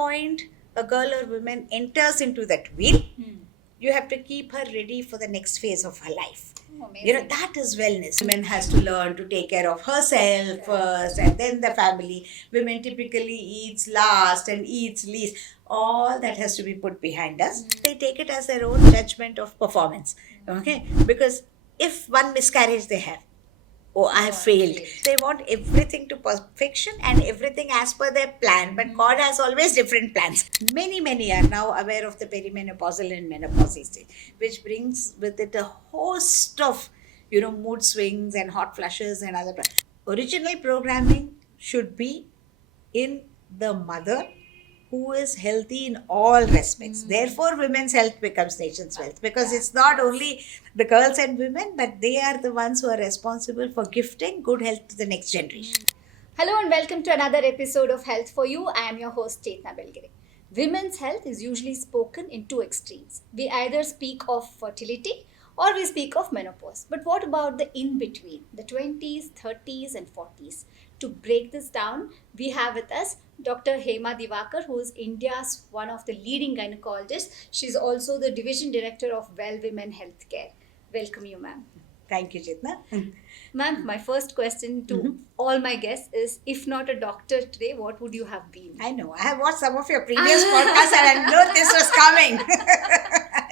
point a girl or woman enters into that wheel, you have to keep her ready for the next phase of her life. Amazing. That is wellness. Women has to learn to take care of herself first and then the family. Women typically eats last and eats least. All that has to be put behind us. They take it as their own judgment of performance. Okay? Because if one miscarriage they have, oh, I have failed. They want everything to perfection and everything as per their plan, but God has always different plans. Many are now aware of the perimenopausal and menopausal stage, which brings with it a host of mood swings and hot flushes and other. Original programming should be in the mother who is healthy in all respects. Therefore, women's health becomes nation's wealth because it's not only the girls and women, but they are the ones who are responsible for gifting good health to the next generation. Hello and welcome to another episode of Health for You. I am your host Chetna Belgire. Women's health is usually spoken in two extremes. We either speak of fertility or we speak of menopause. But what about the in between, the 20s, 30s, and 40s? To break this down, we have with us Dr. Hema Divakar, who is India's one of the leading gynecologists. She's also the Division Director of Well Women Healthcare. Welcome you, ma'am. Thank you, Chetna. Ma'am, my first question to all my guests is, if not a doctor today, what would you have been? I know. I have watched some of your previous podcasts and I know this was coming.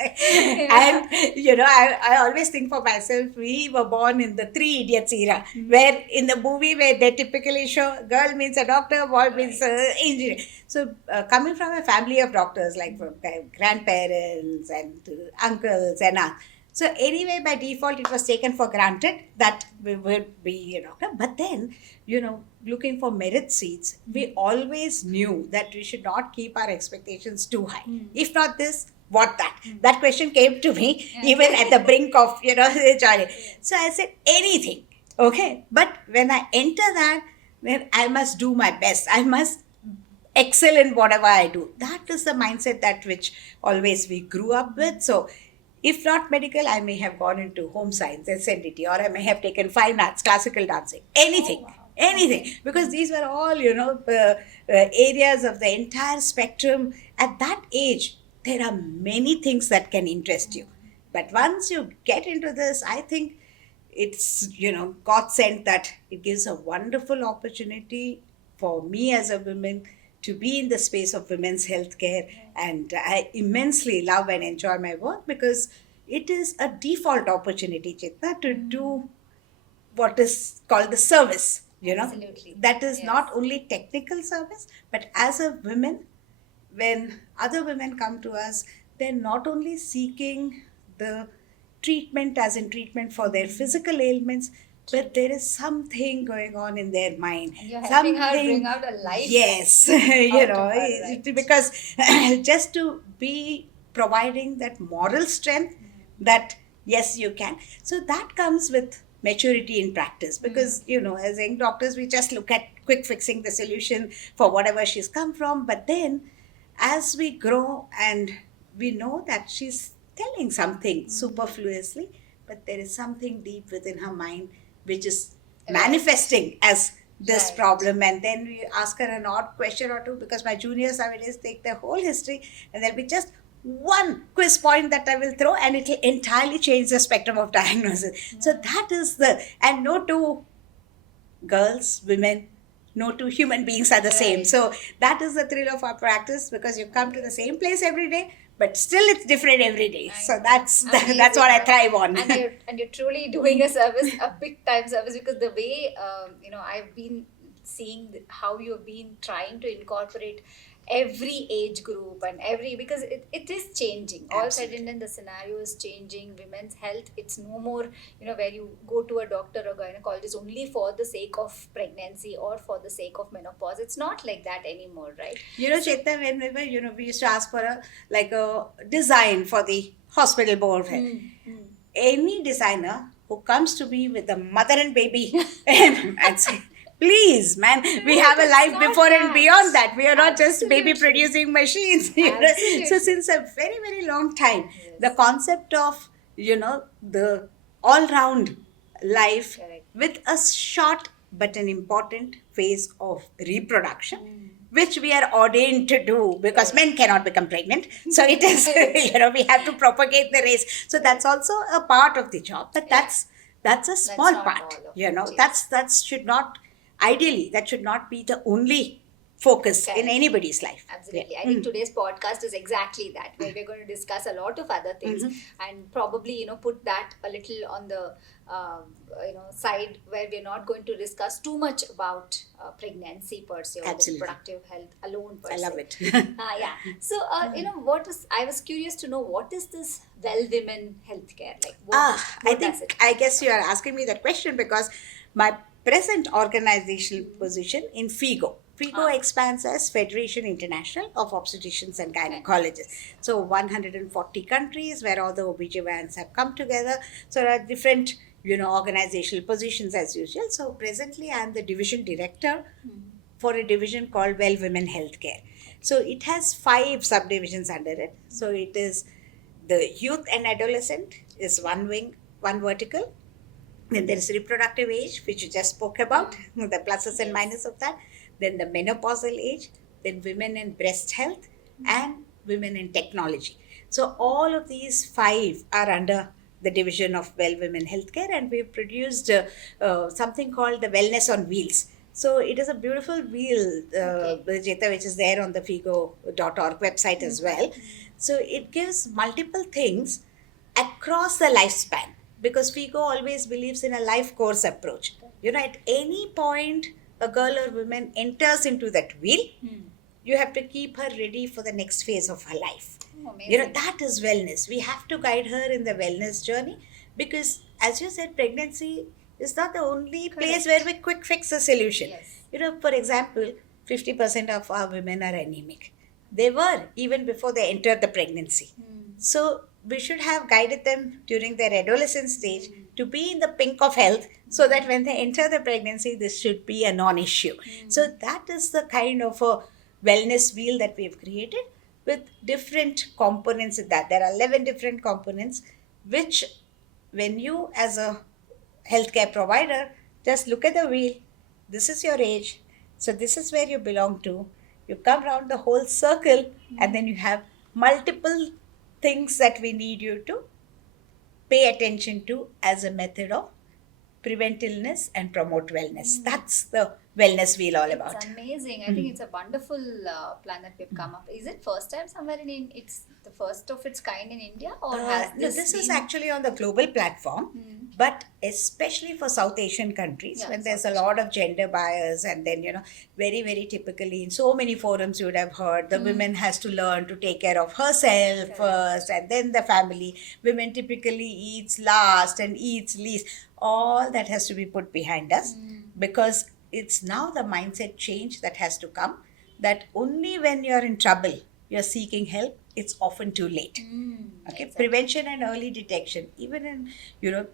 And, I always think for myself, we were born in the Three Idiots era, where in the movie where they typically show girl means a doctor, boy means an engineer. So coming from a family of doctors, like from grandparents and uncles and aunts, so anyway, by default, it was taken for granted that we would be a doctor. But then, looking for merit seats, we always knew that we should not keep our expectations too high. If not this, what that? That question came to me even at the brink of, joining. So I said, anything. Okay. But when I enter that, then I must do my best. I must excel in whatever I do. That is the mindset that which always we grew up with. So if not medical, I may have gone into home science, SNDT, or I may have taken fine arts, classical dancing, anything, anything. Because these were all, areas of the entire spectrum. At that age, there are many things that can interest you. But once you get into this, I think it's, God sent that it gives a wonderful opportunity for me as a woman to be in the space of women's healthcare, and I immensely love and enjoy my work because it is a default opportunity, Chitna, to do what is called the service. Absolutely. That is Yes. not only technical service, but as a woman, when other women come to us, they're not only seeking the treatment as in treatment for their physical ailments, but there is something going on in their mind. And you're helping her Something- bring out a life. Yes, out of her, right? because just to be providing that moral strength that yes, you can. So that comes with maturity in practice because, as young doctors, we just look at quick fixing the solution for whatever she's come from. But then as we grow and we know that she's telling something superfluously, but there is something deep within her mind which is manifesting as this Right. problem, and then we ask her an odd question or two because my juniors nowadays take their whole history and there'll be just one quiz point that I will throw and it will entirely change the spectrum of diagnosis. So that is and no two girls, women, no two human beings are the same. Right. So that is the thrill of our practice because you come to the same place every day, but still it's different every day. So that's Amazing. that's what I thrive on. And you're truly doing a service, a big time service, because the way I've been seeing how you've been trying to incorporate every age group and because it is changing. All said Absolutely. and done, the scenario is changing. Women's health, it's no more where you go to a doctor or gynecologist only for the sake of pregnancy or for the sake of menopause. It's not like that anymore, right? Chetna, whenever, we used to ask for a design for the hospital board. Any designer who comes to me with a mother and baby, I'd say, please, man, we have a it's life not before that. and beyond that. We are not just baby Absolutely. producing machines. Absolutely. So since a very, very long time, Yes. the concept of, the all-round life Correct. with a short but an important phase of reproduction, which we are ordained to do because men cannot become pregnant. So it is, we have to propagate the race. So that's also a part of the job, but that's a small not part. all of it, yes. That should not, ideally, that should not be the only focus in Correct. anybody's life. Absolutely. I think today's podcast is exactly that, where we're going to discuss a lot of other things and probably, put that a little on the, side where we're not going to discuss too much about pregnancy per se or the Absolutely. reproductive health alone per I se. love it. Yeah. So, I was curious to know, what is this Well Women Healthcare? Like, what does it? I guess you are asking me that question because my present organizational position in FIGO. FIGO expands as Federation International of Obstetricians and Gynecologists. So 140 countries where all the OBGYNs have come together. So there are different, organizational positions as usual. So presently I am the division director for a division called Well Women Healthcare. So it has 5 subdivisions under it. So it is the youth and adolescent is one wing, one vertical. Then there is reproductive age, which you just spoke about, the pluses and minuses of that. Then the menopausal age, then women in breast health, and women in technology. So all of these 5 are under the division of Well Women Healthcare, and we've produced something called the Wellness on Wheels. So it is a beautiful wheel, Jeta, which is there on the figo.org website as well. So it gives multiple things across the lifespan, because FIGO always believes in a life course approach. At any point a girl or woman enters into that wheel, you have to keep her ready for the next phase of her life. Oh, amazing. That is wellness. We have to guide her in the wellness journey, because, as you said, pregnancy is not the only place where we quick fix a solution. Yes. For example, 50% of our women are anemic. They were even before they entered the pregnancy. So we should have guided them during their adolescent stage to be in the pink of health, so that when they enter the pregnancy, this should be a non-issue. So that is the kind of a wellness wheel that we've created, with different components in that. There are 11 different components, which, when you as a healthcare provider just look at the wheel, this is your age, so this is where you belong to. You come around the whole circle, and then you have multiple things that we need you to pay attention to as a method of prevent illness and promote wellness. That's the wellness wheel all about. It's amazing. I think it's a wonderful plan that we've come up. Is it first time somewhere in it's the first of its kind in India, or has No, this is actually on the global platform, but especially for South Asian countries, when there's a lot of gender bias, and then, very, very typically in so many forums you would have heard, the woman has to learn to take care of herself first and then the family. Women typically eats last and eats least. All that has to be put behind us, because it's now the mindset change that has to come, that only when you're in trouble, you're seeking help, it's often too late. Okay, exactly. Prevention and early detection. Even in,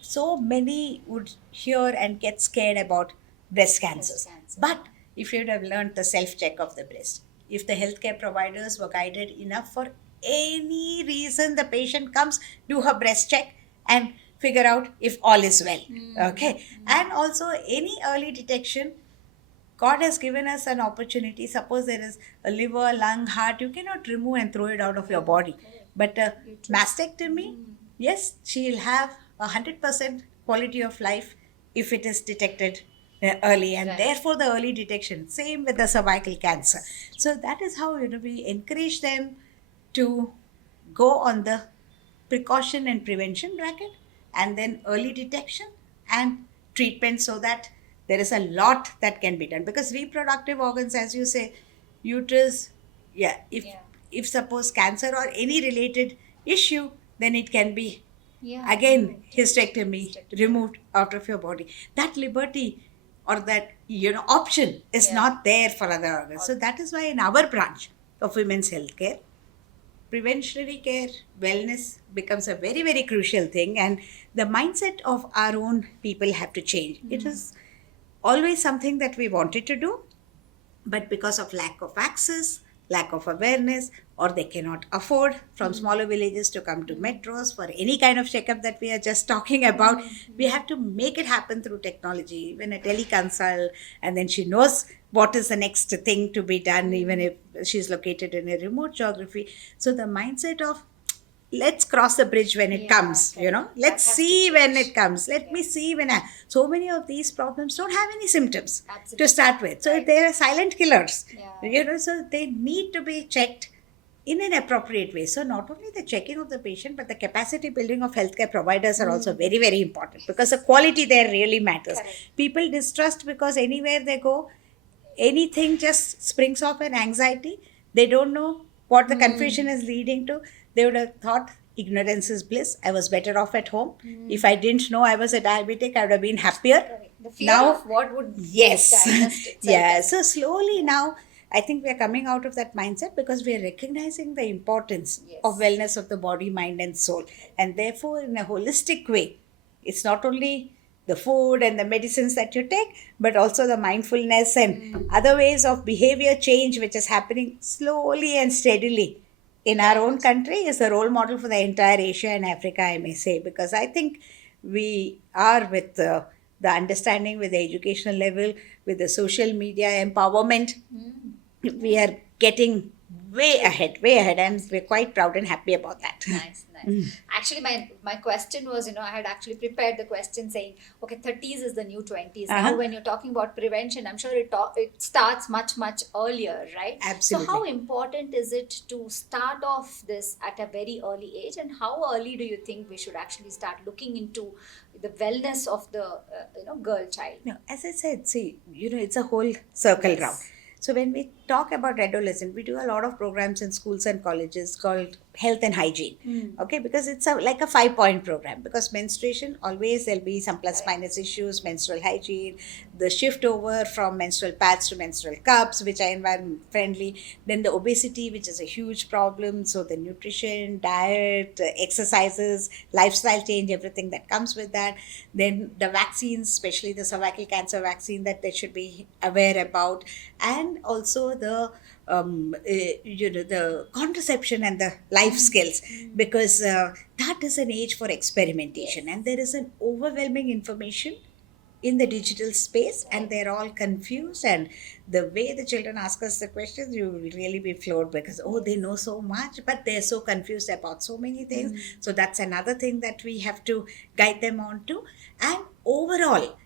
so many would hear and get scared about breast cancers. cancer. But if you'd have learned the self-check of the breast, if the healthcare providers were guided enough, for any reason the patient comes, do her breast check and figure out if all is well. Okay. And also any early detection, God has given us an opportunity. Suppose there is a liver, lung, heart, you cannot remove and throw it out of your body. But a mastectomy, yes, she will have 100% quality of life if it is detected early, and therefore the early detection. Same with the cervical cancer. So that is how we encourage them to go on the precaution and prevention bracket, and then early detection and treatment, so that there is a lot that can be done. Because reproductive organs, as you say, uterus, if suppose cancer or any related issue, then it can be again hysterectomy, removed out of your body. That liberty or that option is not there for other organs. So that is why in our branch of women's healthcare, preventionary care, wellness becomes a very, very crucial thing, and the mindset of our own people have to change. It is always something that we wanted to do, but because of lack of access, lack of awareness, or they cannot afford from smaller villages to come to metros for any kind of checkup that we are just talking about. We have to make it happen through technology, even a teleconsult, and then she knows what is the next thing to be done, even if she's located in a remote geography. So the mindset of let's cross the bridge when it Yeah, comes, correct. let's That has to see when change. it comes, let me see when so many of these problems don't have any symptoms Absolutely. to start with, so Right. they are silent killers. Yeah. So they need to be checked in an appropriate way. So not only the checking of the patient, but the capacity building of healthcare providers are also very, very important, because the quality there really matters. Correct. People distrust because anywhere they go, anything just springs off an anxiety. They don't know what the confusion is leading to. They would have thought ignorance is bliss. I was better off at home. If I didn't know I was a diabetic, I would have been happier. Correct. The fear Now, of what would yes. get diagnosed itself Yeah. as- So slowly now, I think we are coming out of that mindset because we are recognizing the importance Yes. of wellness of the body, mind, and soul. And therefore, in a holistic way, it's not only the food and the medicines that you take, but also the mindfulness and other ways of behavior change, which is happening slowly and steadily in our own country, is a role model for the entire Asia and Africa, I may say, because I think we are with the understanding, with the educational level, with the social media empowerment, we are getting way ahead, and we're quite proud and happy about that. Nice. Actually, my question was, I had actually prepared the question saying, okay, 30s is the new 20s. Uh-huh. Now, when you're talking about prevention, I'm sure it starts much earlier, right? Absolutely. So, how important is it to start off this at a very early age, and how early do you think we should actually start looking into the wellness of the girl child? No, as I said, see, it's a whole circle Yes. round. So when we talk about adolescent, we do a lot of programs in schools and colleges called health and hygiene. Okay, because it's like a 5-point program. Because menstruation, always there'll be some plus minus issues, menstrual hygiene, the shift over from menstrual pads to menstrual cups, which are environment friendly. Then the obesity, which is a huge problem. So the nutrition, diet, exercises, lifestyle change, everything that comes with that. Then the vaccines, especially the cervical cancer vaccine that they should be aware about, and also the the contraception and the life skills, because that is an age for experimentation, and there is an overwhelming information in the digital space, and they're all confused, and the way the children ask us the questions, you will really be floored, because they know so much, but they're so confused about so many things. So that's another thing that we have to guide them on to. And overall,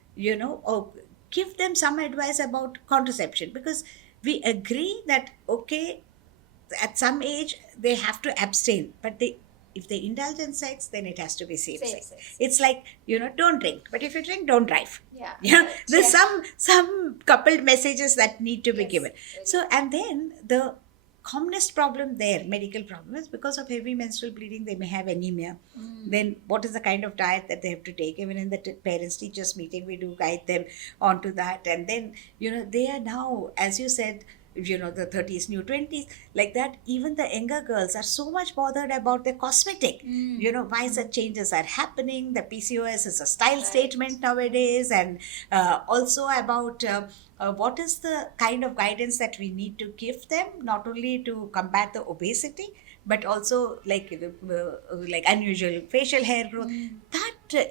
give them some advice about contraception, because we agree that okay, at some age they have to abstain, but if they indulge in sex, then it has to be safe Safe sex. sex. It's like, don't drink, but if you drink, don't drive. Yeah. There's Yeah. some coupled messages that need to be Yes, given. very So, and then the commonest problem there, medical problem, is because of heavy menstrual bleeding, they may have anemia. Then what is the kind of diet that they have to take? Even in the parents teachers meeting, we do guide them onto that. And then they are now, as you said, the 30s, new 20s, like that. Even the younger girls are so much bothered about their cosmetic. Why such changes are happening. The PCOS is a style statement nowadays, and also about what is the kind of guidance that we need to give them, not only to combat the obesity, but also like unusual facial hair growth, that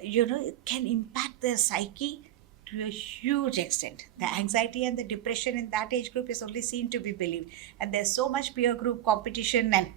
can impact their psyche to a huge extent. The anxiety and the depression in that age group is only seen to be believed, and there's so much peer group competition, and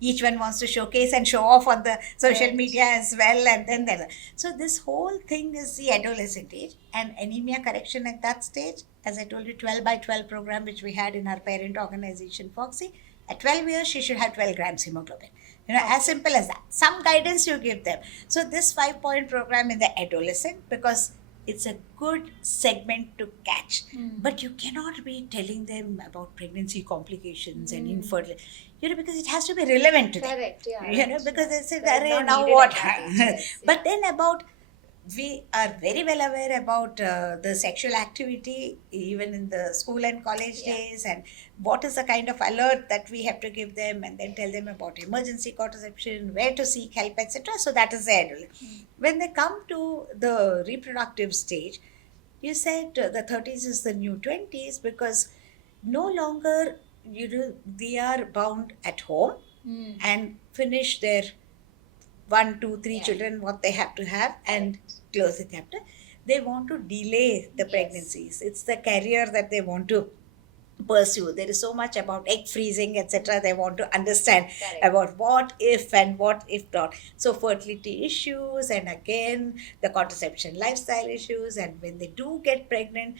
each one wants to showcase and show off on the social Right. media as well, and then so this whole thing is the adolescent age, and anemia correction at that stage, as I told you, 12 by 12 program which we had in our parent organization Foxy. At 12 years she should have 12 grams hemoglobin. As simple as that. Some guidance you give them. So this 5-point program in the adolescent, because it's a good segment to catch. But you cannot be telling them about pregnancy complications and infertility, because it has to be relevant to them. Correct. Yeah. Because they say, They're "Arey, not now needed what?" at that age, yes, But yeah. then about, we are very well aware about the sexual activity, even in the school and college Yeah. days, and what is the kind of alert that we have to give them, and then tell them about emergency contraception, where to seek help, etc. So that is the adult. When they come to the reproductive stage, you said the 30s is the new 20s, because no longer they are bound at home Mm. and finish their 1, 2, 3 Yeah. children, what they have to have, and close the chapter. They want to delay the Yes. pregnancies. It's the career that they want to pursue. There is so much about egg freezing, etc. They want to understand Correct. about what if and what if not. So fertility issues, and again the contraception lifestyle issues, and when they do get pregnant,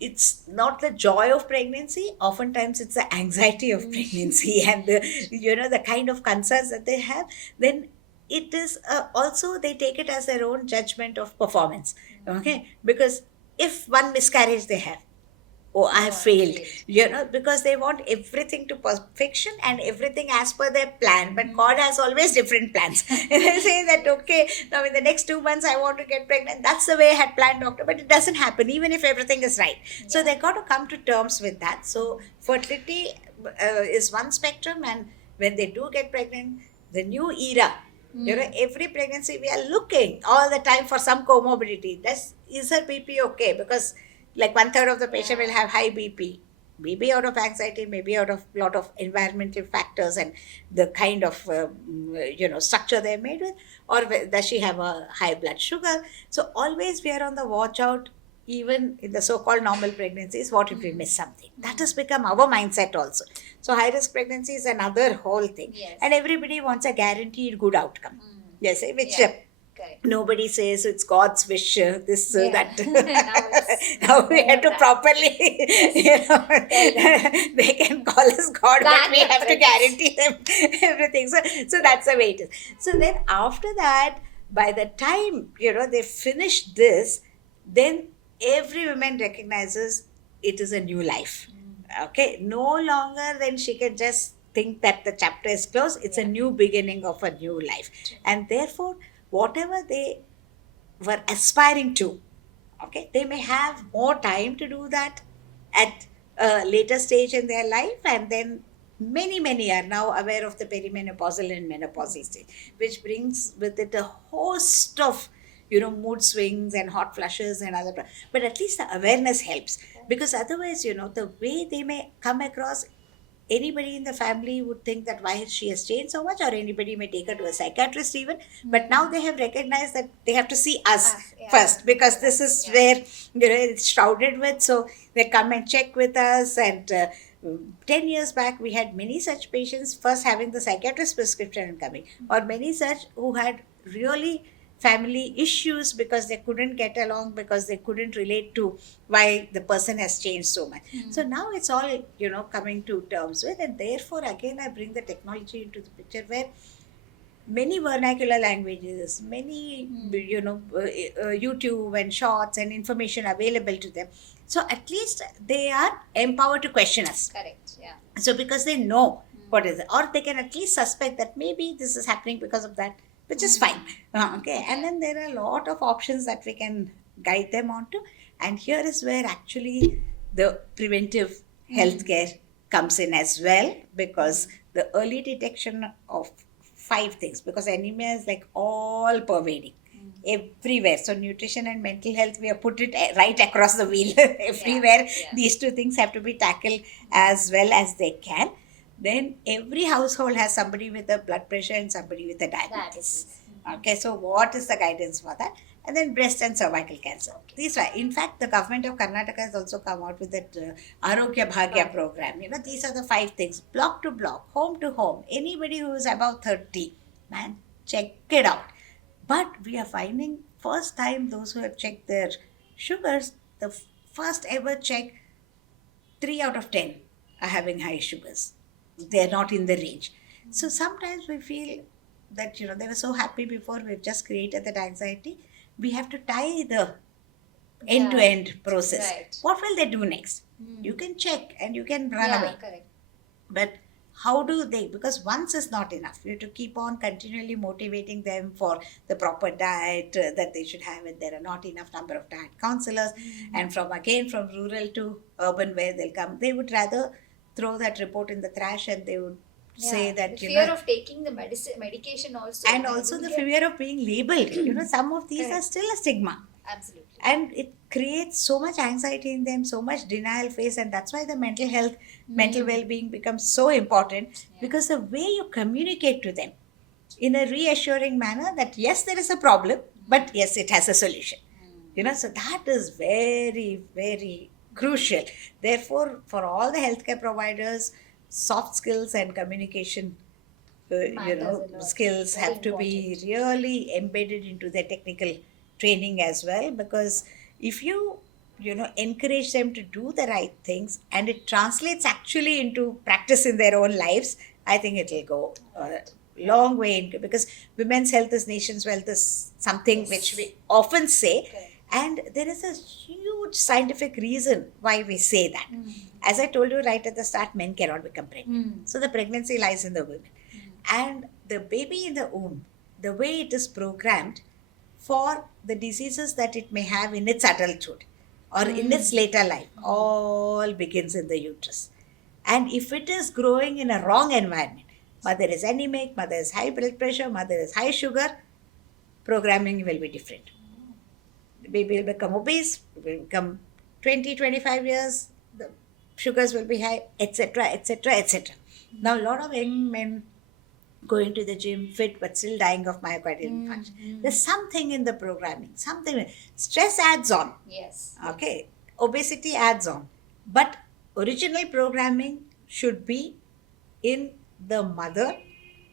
it's not the joy of pregnancy. Oftentimes it's the anxiety of pregnancy and the kind of concerns that they have. Then it is also they take it as their own judgment of performance. Okay, because if one miscarriage they have, oh, I have failed, because they want everything to perfection and everything as per their plan. But God has always different plans. And they say that, okay, now in the next 2 months I want to get pregnant. That's the way I had planned, doctor. But it doesn't happen, even if everything is right. So they got to come to terms with that. So fertility is one spectrum, and when they do get pregnant, the new era. Every pregnancy we are looking all the time for some comorbidity. Is her BP okay? Because like 1/3 of the patient will have high BP. Maybe out of anxiety, maybe out of lot of environmental factors and the kind of structure they're made with, or does she have a high blood sugar? So always we are on the watch out, even in the so-called normal pregnancies. What if we miss something? That has become our mindset also. So high risk pregnancy is another whole thing, Yes. and everybody wants a guaranteed good outcome. Yes, which Correct. nobody says it's God's wish, this, that. Now Now we have to that. properly, they can call us God, but we have to guarantee them everything. So that's the way it is. So then after that, by the time, they finish this, then every woman recognizes it is a new life. Okay, no longer then she can just think that the chapter is closed. It's a new beginning of a new life. And therefore, whatever they were aspiring to, okay, they may have more time to do that at a later stage in their life. And then many are now aware of the perimenopausal and menopausal stage, which brings with it a host of mood swings and hot flushes and other. But at least the awareness helps, because otherwise, the way they may come across, anybody in the family would think that why she has changed so much, or anybody may take her to a psychiatrist even. But now they have recognized that they have to see us first, because this is where it's shrouded with. So they come and check with us. And 10 years back we had many such patients first having the psychiatrist prescription and coming, or many such who had really family issues because they couldn't get along, because they couldn't relate to why the person has changed so much. So now it's all coming to terms with. And therefore again I bring the technology into the picture, where many vernacular languages, many YouTube and shorts and information available to them. So at least they are empowered to question us. Correct. Yeah. So because they know what is it, or they can at least suspect that maybe this is happening because of that, which is fine. Okay. And then there are a lot of options that we can guide them onto. And here is where actually the preventive healthcare comes in as well, because the early detection of 5 things, because anemia is like all pervading everywhere. So nutrition and mental health, we have put it right across the wheel. Everywhere these 2 things have to be tackled as well as they can. Then every household has somebody with a blood pressure and somebody with a diabetes. Okay, so what is the guidance for that? And then breast and cervical cancer. These are, in fact, the government of Karnataka has also come out with that Arogya Bhagya program. These are the 5 things: block to block, home to home. Anybody who is above 30, man, check it out. But we are finding first time those who have checked their sugars, the first ever check, 3 out of 10 are having high sugars. They're not in the range. So sometimes we feel that they were so happy before, we've just created that anxiety. We have to tie the end-to-end process. Right. What will they do next? You can check and you can run away. Correct. But how do they? Because once is not enough. You have to keep on continually motivating them for the proper diet that they should have, and there are not enough number of diet counselors. And from rural to urban, where they'll come, they would rather throw that report in the trash, and they would say that the fear of taking the medication also, and also the fear of being labeled. Some of these are still a stigma. Absolutely. And it creates so much anxiety in them, so much denial phase, and that's why the mental health mental well-being becomes so important because the way you communicate to them in a reassuring manner that yes, there is a problem, but yes, it has a solution. So that is very, very crucial. Therefore, for all the healthcare providers, soft skills and communication Matters a lot. skills Very have to be really embedded into their technical training as well, because if you encourage them to do the right things and it translates actually into practice in their own lives, I think it will go a long way into, because women's health is nation's wealth is something Yes. which we often say. Correct. And there is a huge scientific reason why we say that. Mm. As I told you right at the start, men cannot become pregnant. Mm. So the pregnancy lies in the women. And the baby in the womb, the way it is programmed for the diseases that it may have in its adulthood or in its later life, all begins in the uterus. And if it is growing in a wrong environment, mother is anemic, mother is high blood pressure, mother is high sugar, programming will be different. The baby will become obese, will become 20, 25 years, the sugars will be high, etc., etc., etc. Now, a lot of young men going to the gym fit but still dying of myocardial infarction. There's something in the programming, something. Stress adds on, Yes. okay? Obesity adds on. But original programming should be in the mother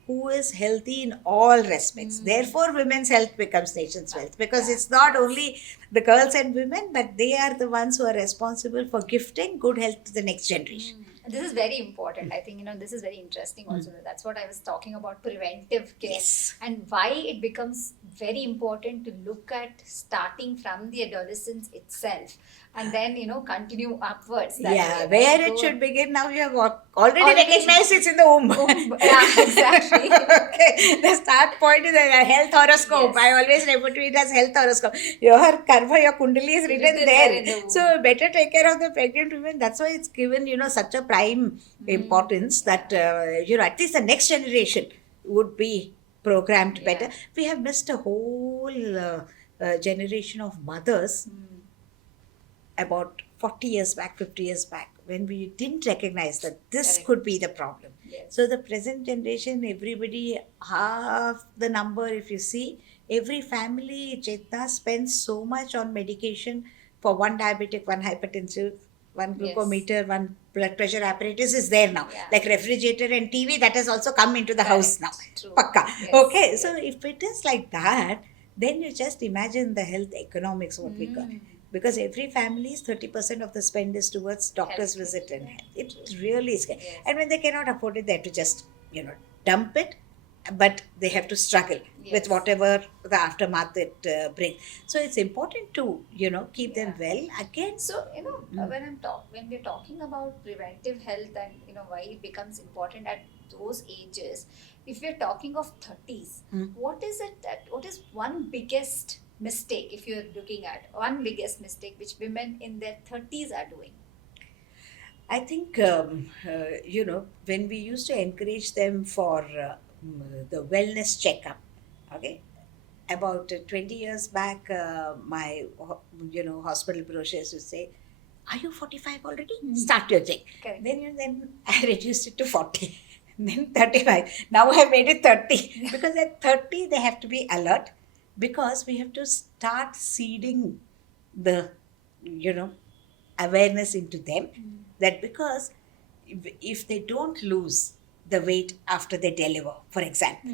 who is healthy in all respects. Therefore, women's health becomes nation's wealth, because it's not only the girls and women, but they are the ones who are responsible for gifting good health to the next generation. This is very important. I think, this is very interesting also. That's what I was talking about, preventive care. Yes. And why it becomes very important to look at starting from the adolescence itself and then, continue upwards. that Yeah, way, where right? it Go- should begin now, you have already Already- recognized it's in the womb. Yeah, exactly. Okay, the start point is a health horoscope. Yes. I always refer to it as health horoscope. Your karma, your kundali is written Written there in the there. womb. So better take care of the pregnant women. That's why it's given, such a prime importance that, at least the next generation would be programmed Yeah. better. We have missed a whole generation of mothers about 40 years back, 50 years back, when we didn't recognize that this Correct. could be the problem. Yes. So the present generation, everybody, half the number, if you see, every family, Chetna, spends so much on medication for one diabetic, one hypertensive, one Yes. glucometer, one blood pressure apparatus is there now. Yeah. Like refrigerator and TV, that has also come into the house now. Correct. True. Pakka. Yes. Okay, so if it is like that, then you just imagine the health economics, what we call. Because every family's 30% of the spend is towards doctor's Healthcare. visit and health. It really is. Yes. And when they cannot afford it, they have to just, dump it, but they have to struggle Yes. with whatever the aftermath it brings. So it's important to, keep them well. Again, So when we're talking about preventive health and why it becomes important at those ages, if we're talking of 30s, what is one biggest mistake, if you're looking at one biggest mistake which women in their 30s are doing? I think, when we used to encourage them for the wellness checkup, okay, about 20 years back, my, hospital brochures would say, are you 45 already? Start your check. Correct. Then I reduced it to 40, then 35. Now I made it 30. Because at 30, they have to be alert, because we have to start seeding the, awareness into them, that because if they don't lose the weight after they deliver, for example,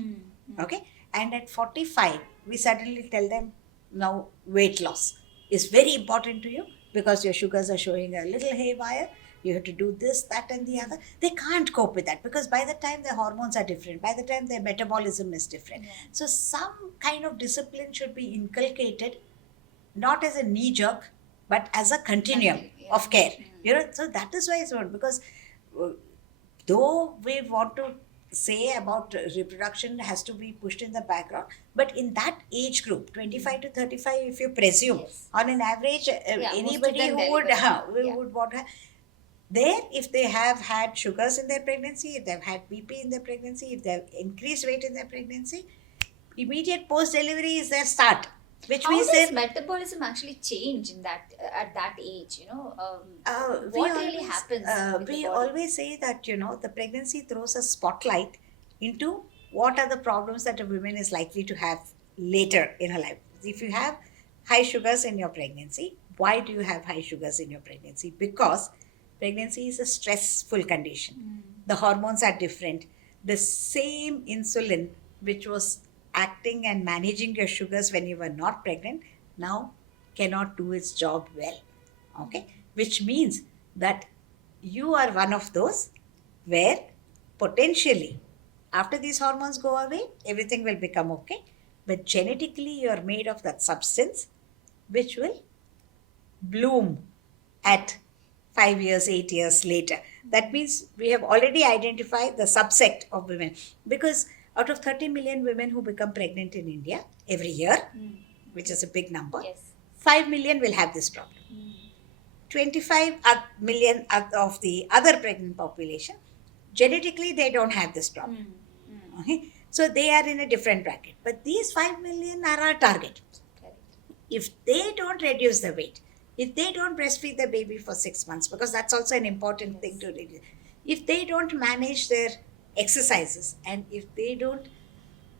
okay, and at 45, we suddenly tell them, now weight loss is very important to you because your sugars are showing a little haywire. You have to do this, that, and the other. They can't cope with that, because by the time their hormones are different, by the time their metabolism is different. Yeah. So some kind of discipline should be inculcated, not as a knee jerk, but as a continuum Yeah. of care. So that is why it's not, because though we want to say about reproduction has to be pushed in the background, but in that age group, 25 to 35, if you presume, Yes. on an average, most of anybody them who would, deliver. Yeah. would want to, there, if they have had sugars in their pregnancy, if they've had BP in their pregnancy, if they've increased weight in their pregnancy, immediate post-delivery is their start. which How means does that metabolism actually change in that at that age? we What really always happens with the we body? always say that the pregnancy throws a spotlight into what are the problems that a woman is likely to have later in her life. If you have high sugars in your pregnancy, why do you have high sugars in your pregnancy? Because pregnancy is a stressful condition. The hormones are different. The same insulin which was acting and managing your sugars when you were not pregnant now cannot do its job well. Okay, which means that you are one of those where potentially after these hormones go away everything will become okay, but genetically you are made of that substance which will bloom at 5 years 8 years later. That means we have already identified the subset of women, because out of 30 million women who become pregnant in India every year, which is a big number, Yes. 5 million will have this problem. 25 million of the other pregnant population, genetically they don't have this problem. Okay, so they are in a different bracket, but these 5 million are our target. Correct. If they don't reduce the weight, if they don't breastfeed the baby for 6 months, because that's also an important thing to reduce, if they don't manage their exercises, and if they don't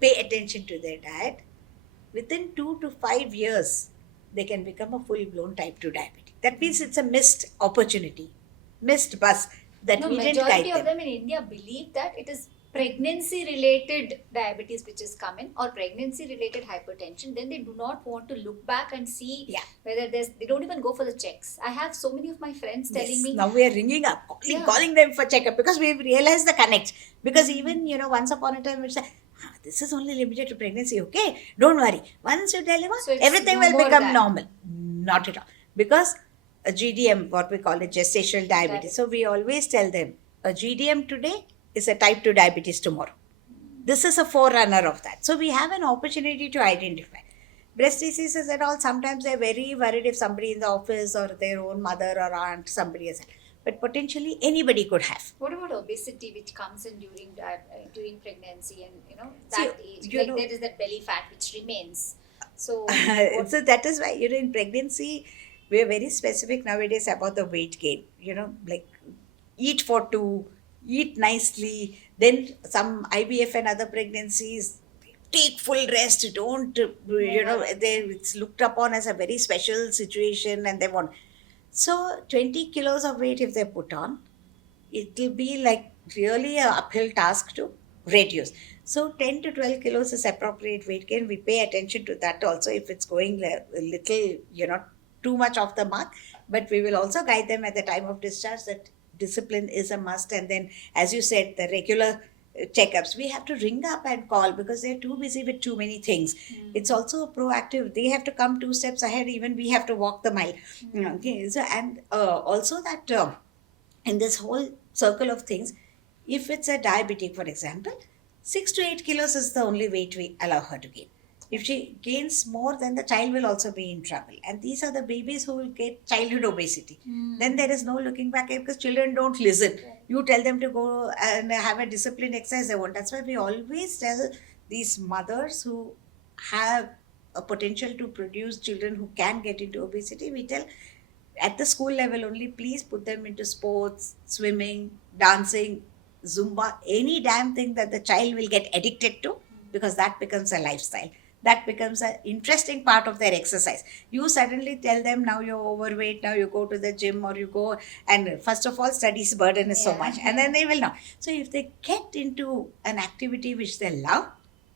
pay attention to their diet, within 2 to 5 years, they can become a full blown type 2 diabetic. That means it's a missed opportunity, missed bus that No, we didn't majority guide of them. them in India believe that it is pregnancy related diabetes which is coming, or pregnancy related hypertension. Then they do not want to look back and see Yeah. whether they don't even go for the checks. I have so many of my friends telling Yes, me, now we are ringing up, Yeah. calling them for checkup, because we've realized the connect. Because Mm. even once upon a time we said, this is only limited to pregnancy, okay? Don't worry. Once you deliver, So it's everything no will more become that. normal. Not at all. Because a GDM, what we call it, gestational diabetes. So we always tell them a GDM today is a type 2 diabetes tomorrow. This is a forerunner of that. So we have an opportunity to identify. Breast diseases and all, sometimes they're very worried if somebody in the office or their own mother or aunt, somebody has. But potentially anybody could have. What about obesity, which comes in during pregnancy, and See, that age? you Like know- there is that belly fat which remains. So So that is why, in pregnancy, we are very specific nowadays about the weight gain. Like eat for two, eat nicely. Then some IVF and other pregnancies, take full rest. Don't, it's looked upon as a very special situation and they want. So 20 kilos of weight if they put on, it will be like really a uphill task to reduce. So 10 to 12 kilos is appropriate weight gain. We pay attention to that also if it's going a little, too much off the mark. But we will also guide them at the time of discharge that discipline is a must. And then, as you said, the regular checkups, we have to ring up and call because they're too busy with too many things. It's also proactive. They have to come 2 steps ahead. Even we have to walk the mile. Okay. So, and also that in this whole circle of things, if it's a diabetic, for example, 6 to 8 kilos is the only weight we allow her to gain. If she gains more, then the child will also be in trouble. And these are the babies who will get childhood obesity. Then there is no looking back because children don't listen. You tell them to go and have a disciplined exercise, they won't. That's why we always tell these mothers who have a potential to produce children who can get into obesity, we tell at the school level only, please put them into sports, swimming, dancing, Zumba, any damn thing that the child will get addicted to, because that becomes a lifestyle. That becomes an interesting part of their exercise. You suddenly tell them now you're overweight, now you go to the gym or you go, and first of all, studies burden is so Yeah. much, and then they will know. So if they get into an activity which they love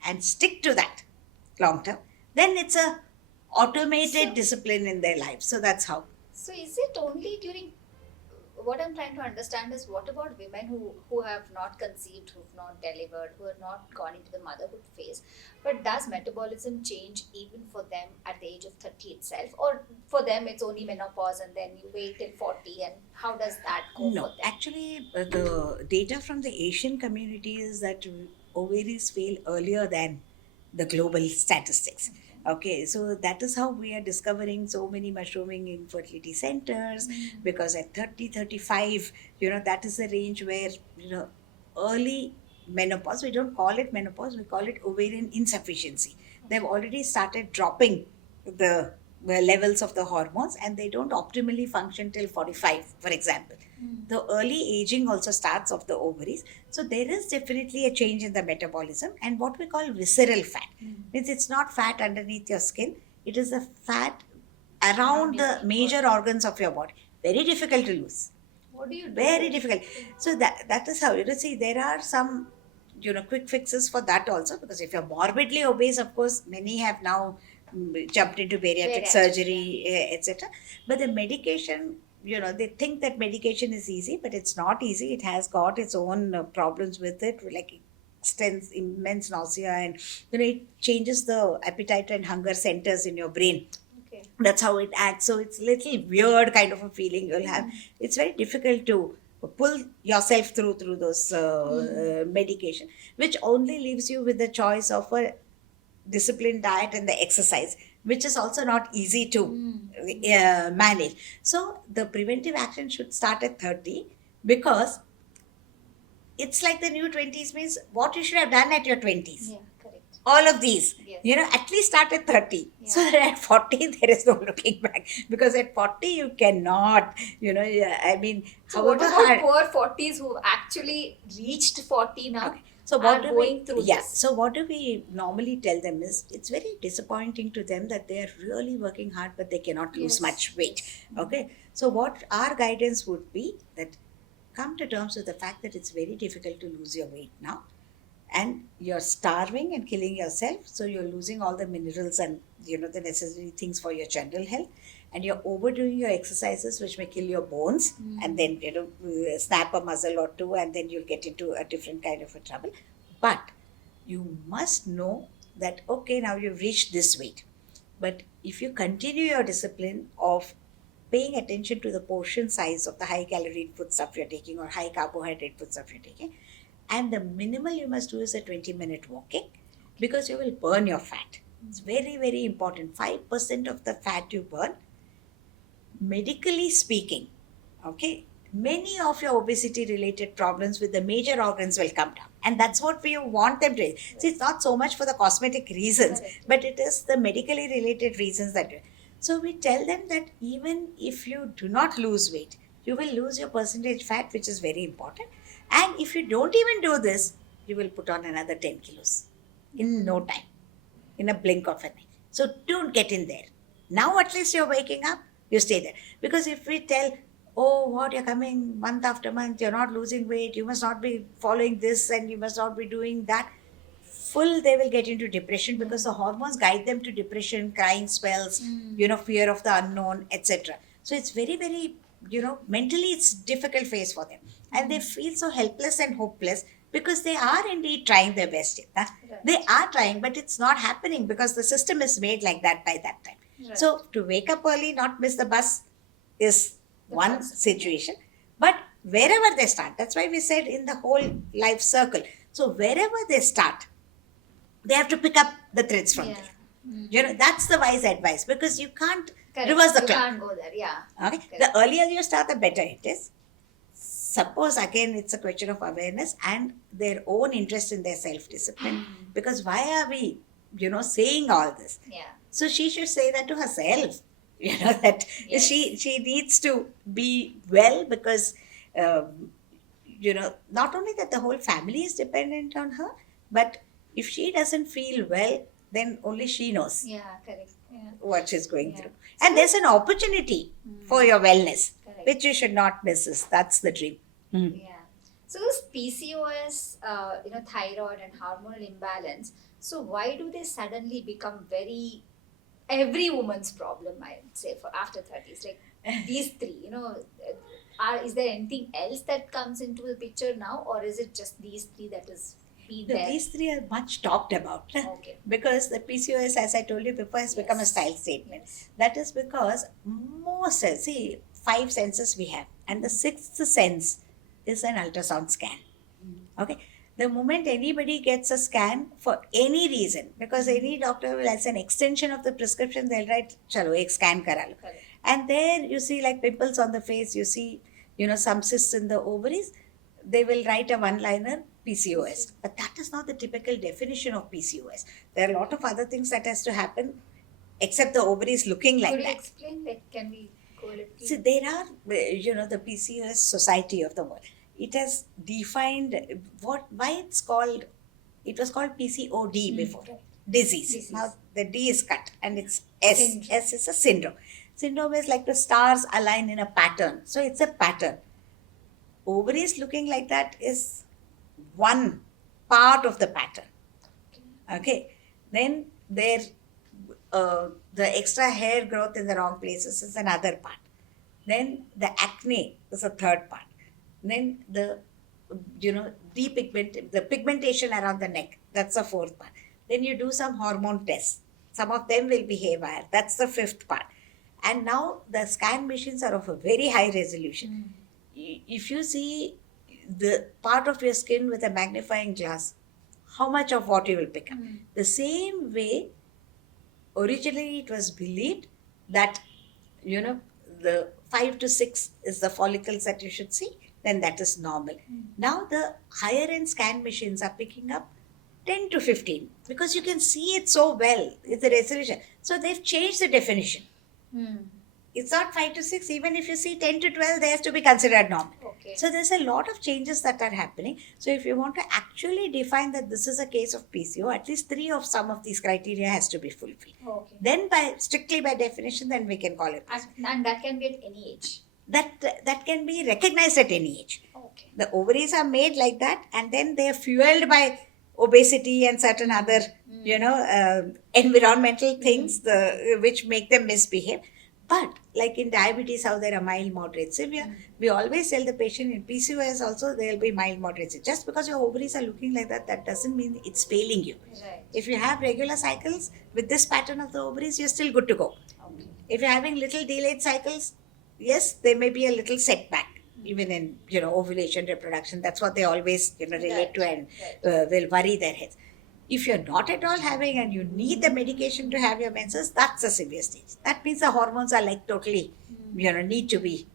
and stick to that long term, then it's a automated So- discipline in their life. So that's how. So is it only during, what I'm trying to understand is, what about women who have not conceived, who've not delivered, who have not gone into the motherhood phase, but does metabolism change even for them at the age of 30 itself, or for them it's only menopause and then you wait till 40, and how does that go No, for them? actually, the data from the Asian community is that ovaries fail earlier than the global statistics. Okay, so that is how we are discovering so many mushrooming infertility centers, because at 30, 35, that is the range where, early menopause, we don't call it menopause, we call it ovarian insufficiency. They've already started dropping the levels of the hormones, and they don't optimally function till 45, for example. The early aging also starts of the ovaries. So there is definitely a change in the metabolism, and what we call visceral fat. Means it's not fat underneath your skin, it is a fat around the major organs of your body. Very difficult to lose. What do you do? Very difficult. So that is how, see, there are some quick fixes for that also, because if you're morbidly obese, of course many have now jumped into bariatric Bariatric, surgery, etc. But the medication, they think that medication is easy, but it's not easy. It has got its own problems with it, like immense nausea, and it changes the appetite and hunger centers in your brain. Okay. That's how it acts. So it's little weird kind of a feeling you'll have. It's very difficult to pull yourself through those medication, which only leaves you with the choice of a disciplined diet and the exercise, which is also not easy to manage. So the preventive action should start at 30, because it's like the new 20s. Means what you should have done at your 20s, Yeah, correct. all of these, Yes. at least start at 30. Yeah. So that at 40 there is no looking back, because at 40 you cannot, I mean, So what however about hard. poor 40s who actually reached 40 now? Okay. So what are do going we, through yeah, this? so what do we normally tell them is, it's very disappointing to them that they are really working hard but they cannot lose Yes, much weight. yes. Okay, so what our guidance would be, that come to terms with the fact that it's very difficult to lose your weight now, and you're starving and killing yourself, so you're losing all the minerals and the necessary things for your general health, and you're overdoing your exercises, which may kill your bones, and then snap a muscle or two, and then you'll get into a different kind of a trouble. But you must know that, okay, now you've reached this weight, but if you continue your discipline of paying attention to the portion size of the high calorie foodstuff you're taking, or high carbohydrate foodstuff you're taking, and the minimal you must do is a 20-minute walking, because you will burn your fat. It's very, very important. 5% of the fat you burn, medically speaking, okay, many of your obesity related problems with the major organs will come down. And that's what we want them to. See, it's not so much for the cosmetic reasons, Correct. but it is the medically related reasons that. So we tell them that even if you do not lose weight, you will lose your percentage fat, which is very important. And if you don't even do this, you will put on another 10 kilos in no time, in a blink of an eye. So don't get in there. Now at least you're waking up, you stay there. Because if we tell, oh, what, you're coming month after month, you're not losing weight, you must not be following this and you must not be doing that, full they will get into depression, because the hormones guide them to depression, crying spells, fear of the unknown, etc. So it's very, very, mentally it's difficult phase for them. And they feel so helpless and hopeless, because they are indeed trying their best. Right? They are trying, but it's not happening, because the system is made like that by that time. Right. So to wake up early, not miss the bus, is one situation. But wherever they start, that's why we said in the whole life circle. So wherever they start, they have to pick up the threads from there. That's the wise advice, because you can't Correct. reverse the You clock. can't go there, yeah. Okay? Correct. The earlier you start, the better it is. Suppose again it's a question of awareness and their own interest in their self-discipline. Because why are we, saying all this? Yeah. So she should say that to herself, that Yes. she needs to be well, because, not only that the whole family is dependent on her, but if she doesn't feel well, then only she knows Yeah, correct. Yeah. what she's going Yeah. through. And there's an opportunity for your wellness, Correct. which you should not miss. That's the dream. Yeah. So this PCOS, thyroid and hormonal imbalance. So why do they suddenly become every woman's problem? I would say for after 30s, like these three. Is there anything else that comes into the picture now, or is it just these three that is be No, there? these three are much talked about. Okay. Because the PCOS, as I told you before, has become a Yes. style statement. Yes. That is because most, see, 5 senses we have, and the 6th sense is an ultrasound scan. Okay, the moment anybody gets a scan for any reason, because any doctor will, as an extension of the prescription, they'll write, chalo, ek scan kara lo. Correct. And there you see like pimples on the face, you see, some cysts in the ovaries, they will write a one-liner, PCOS. But that is not the typical definition of PCOS. There are a lot of other things that has to happen except the ovaries looking like Could you that. explain? Like, can we go a little? So there are, the PCOS Society of the World. It has defined why it's called. It was called PCOD before, Right. disease. Now the D is cut and it's S. Syndrome. S is a syndrome. Syndrome is like the stars align in a pattern. So it's a pattern. Ovaries looking like that is one part of the pattern. Okay. Then the extra hair growth in the wrong places is another part. Then the acne is a third part. Then the the pigmentation around the neck, that's the fourth part. Then you do some hormone tests. Some of them will be haywire. That's the fifth part. And now the scan machines are of a very high resolution. If you see the part of your skin with a magnifying glass, how much of what you will pick up. The same way, originally it was believed that, the 5 to 6 is the follicles that you should see, then that is normal. Now the higher end scan machines are picking up 10 to 15 because you can see it so well. It's a resolution. So they've changed the definition. It's not 5 to 6. Even if you see 10 to 12, they have to be considered normal. Okay. So there's a lot of changes that are happening. So if you want to actually define that this is a case of PCO, at least 3 of some of these criteria has to be fulfilled. Okay. Then strictly by definition, then we can call it PCO. And that can be at any age. That can be recognized at any age. Okay. The ovaries are made like that, and then they are fueled by obesity and certain other, environmental things which make them misbehave. But like in diabetes, how there are mild, moderate, severe, we always tell the patient in PCOS also there will be mild, moderate. Just because your ovaries are looking like that doesn't mean it's failing you. Right. If you have regular cycles with this pattern of the ovaries, you're still good to go. Okay. If you're having little delayed cycles, yes, there may be a little setback even in ovulation, reproduction. That's what they always relate to and will worry their heads. If you're not at all having and you need the medication to have your menses, that's a severe stage. That means the hormones are like totally need to be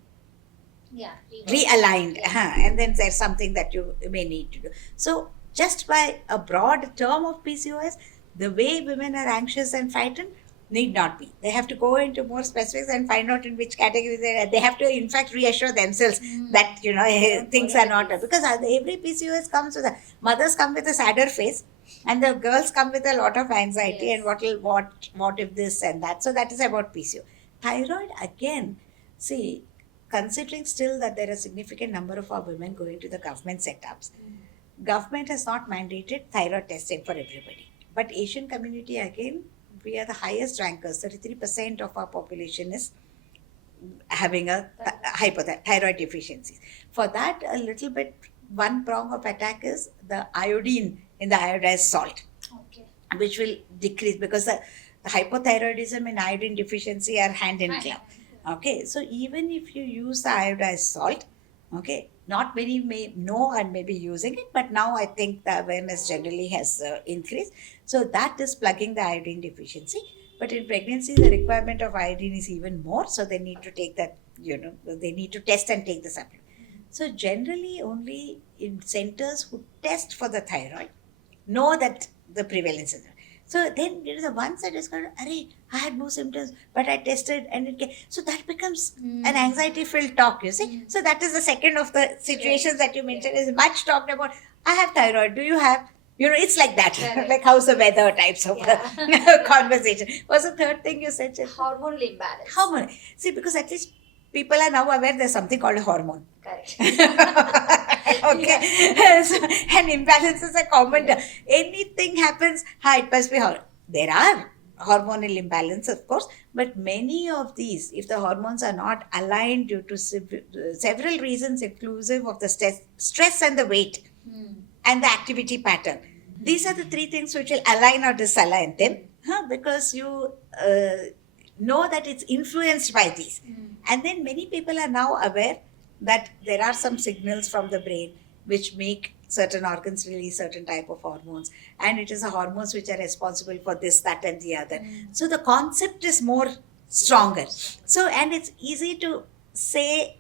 realigned. And then there's something that you may need to do. So just by a broad term of PCOS, the way women are anxious and frightened need not be. They have to go into more specifics and find out in which category they are. They have to in fact reassure themselves that things are not, because every PCOS comes with mothers come with a sadder face and the girls come with a lot of anxiety and what if this and that. So that is about PCO. Thyroid, again, see, considering still that there are a significant number of our women going to the government setups, government has not mandated thyroid testing for everybody. But Asian community, again, we are the highest rankers. 33% of our population is having a hypothyroid deficiency. For that, a little bit, one prong of attack is the iodine in the iodized salt, which will decrease because the hypothyroidism and iodine deficiency are hand in glove. Okay, so even if you use the iodized salt, not many may know and may be using it, but now I think the awareness generally has increased. So that is plugging the iodine deficiency. But in pregnancy, the requirement of iodine is even more. So they need to take that, they need to test and take the supplement. So generally, only in centers who test for the thyroid know that the prevalence is there. So then the ones that is called, I had no symptoms, but I tested and it came. So that becomes an anxiety-filled talk, you see. So that is the second of the situations that you mentioned is much talked about. I have thyroid. Do you have? It's like that, like how's the weather types of conversation. What's the third thing you said? Hormonal imbalance. Hormone. See, because at least people are now aware there's something called a hormone. Correct. So, and imbalance is a common term. Anything happens, it must be hormone. There are hormonal imbalance, of course, but many of these, if the hormones are not aligned due to several reasons, inclusive of the stress and the weight and the activity pattern, these are the three things which will align or disalign them, because you know that it's influenced by these. And then many people are now aware that there are some signals from the brain which make certain organs release certain type of hormones, and it is the hormones which are responsible for this, that and the other. So the concept is more stronger. So, and it's easy to say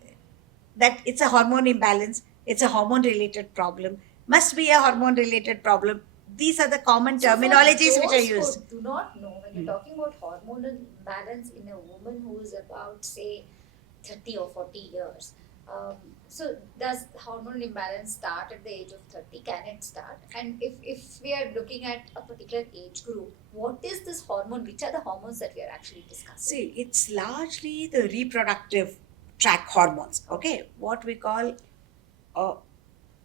that it's a hormone imbalance, it's a hormone related problem, must be a hormone related problem, these are the common So for terminologies which are those used. who do not know, when you're talking about hormonal imbalance in a woman who is about, say, 30 or 40 years, so does hormonal imbalance start at the age of 30? Can it start? And if we are looking at a particular age group, what is this hormone? Which are the hormones that we are actually discussing? See, it's largely the reproductive tract hormones, okay? What we call uh,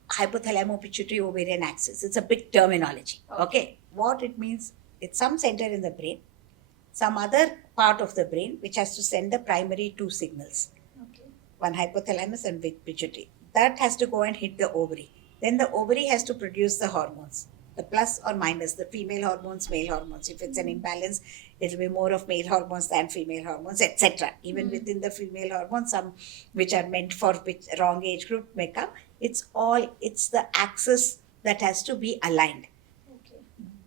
hypothalamo-pituitary ovarian axis. It's a big terminology, okay? What it means, it's some center in the brain, some other part of the brain which has to send the primary two signals. Okay. One hypothalamus and with pituitary. That has to go and hit the ovary. Then the ovary has to produce the hormones, the plus or minus, the female hormones, male hormones. If it's an imbalance, it will be more of male hormones than female hormones, etc. Even within the female hormones, some which are meant for which wrong age group may come. It's the axis that has to be aligned. Okay.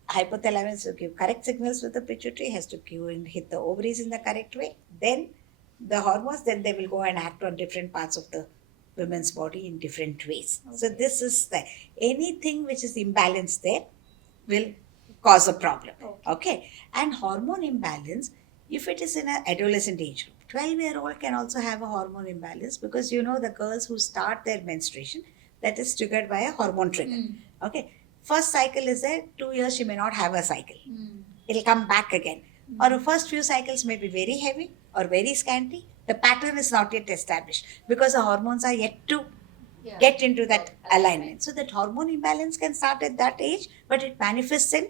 Hypothalamus to give correct signals with the pituitary, has to give and hit the ovaries in the correct way. Then the hormones, then they will go and act on different parts of the women's body in different ways. Okay. So this is anything which is imbalanced there will cause a problem. Okay. And hormone imbalance, if it is in an adolescent age group, 12-year-old can also have a hormone imbalance, because you know the girls who start their menstruation, that is triggered by a hormone trigger. Okay. First cycle is there, 2 years she may not have a cycle. It'll come back again. Or the first few cycles may be very heavy or very scanty. The pattern is not yet established because the hormones are yet to get into that alignment. So that hormone imbalance can start at that age, but it manifests in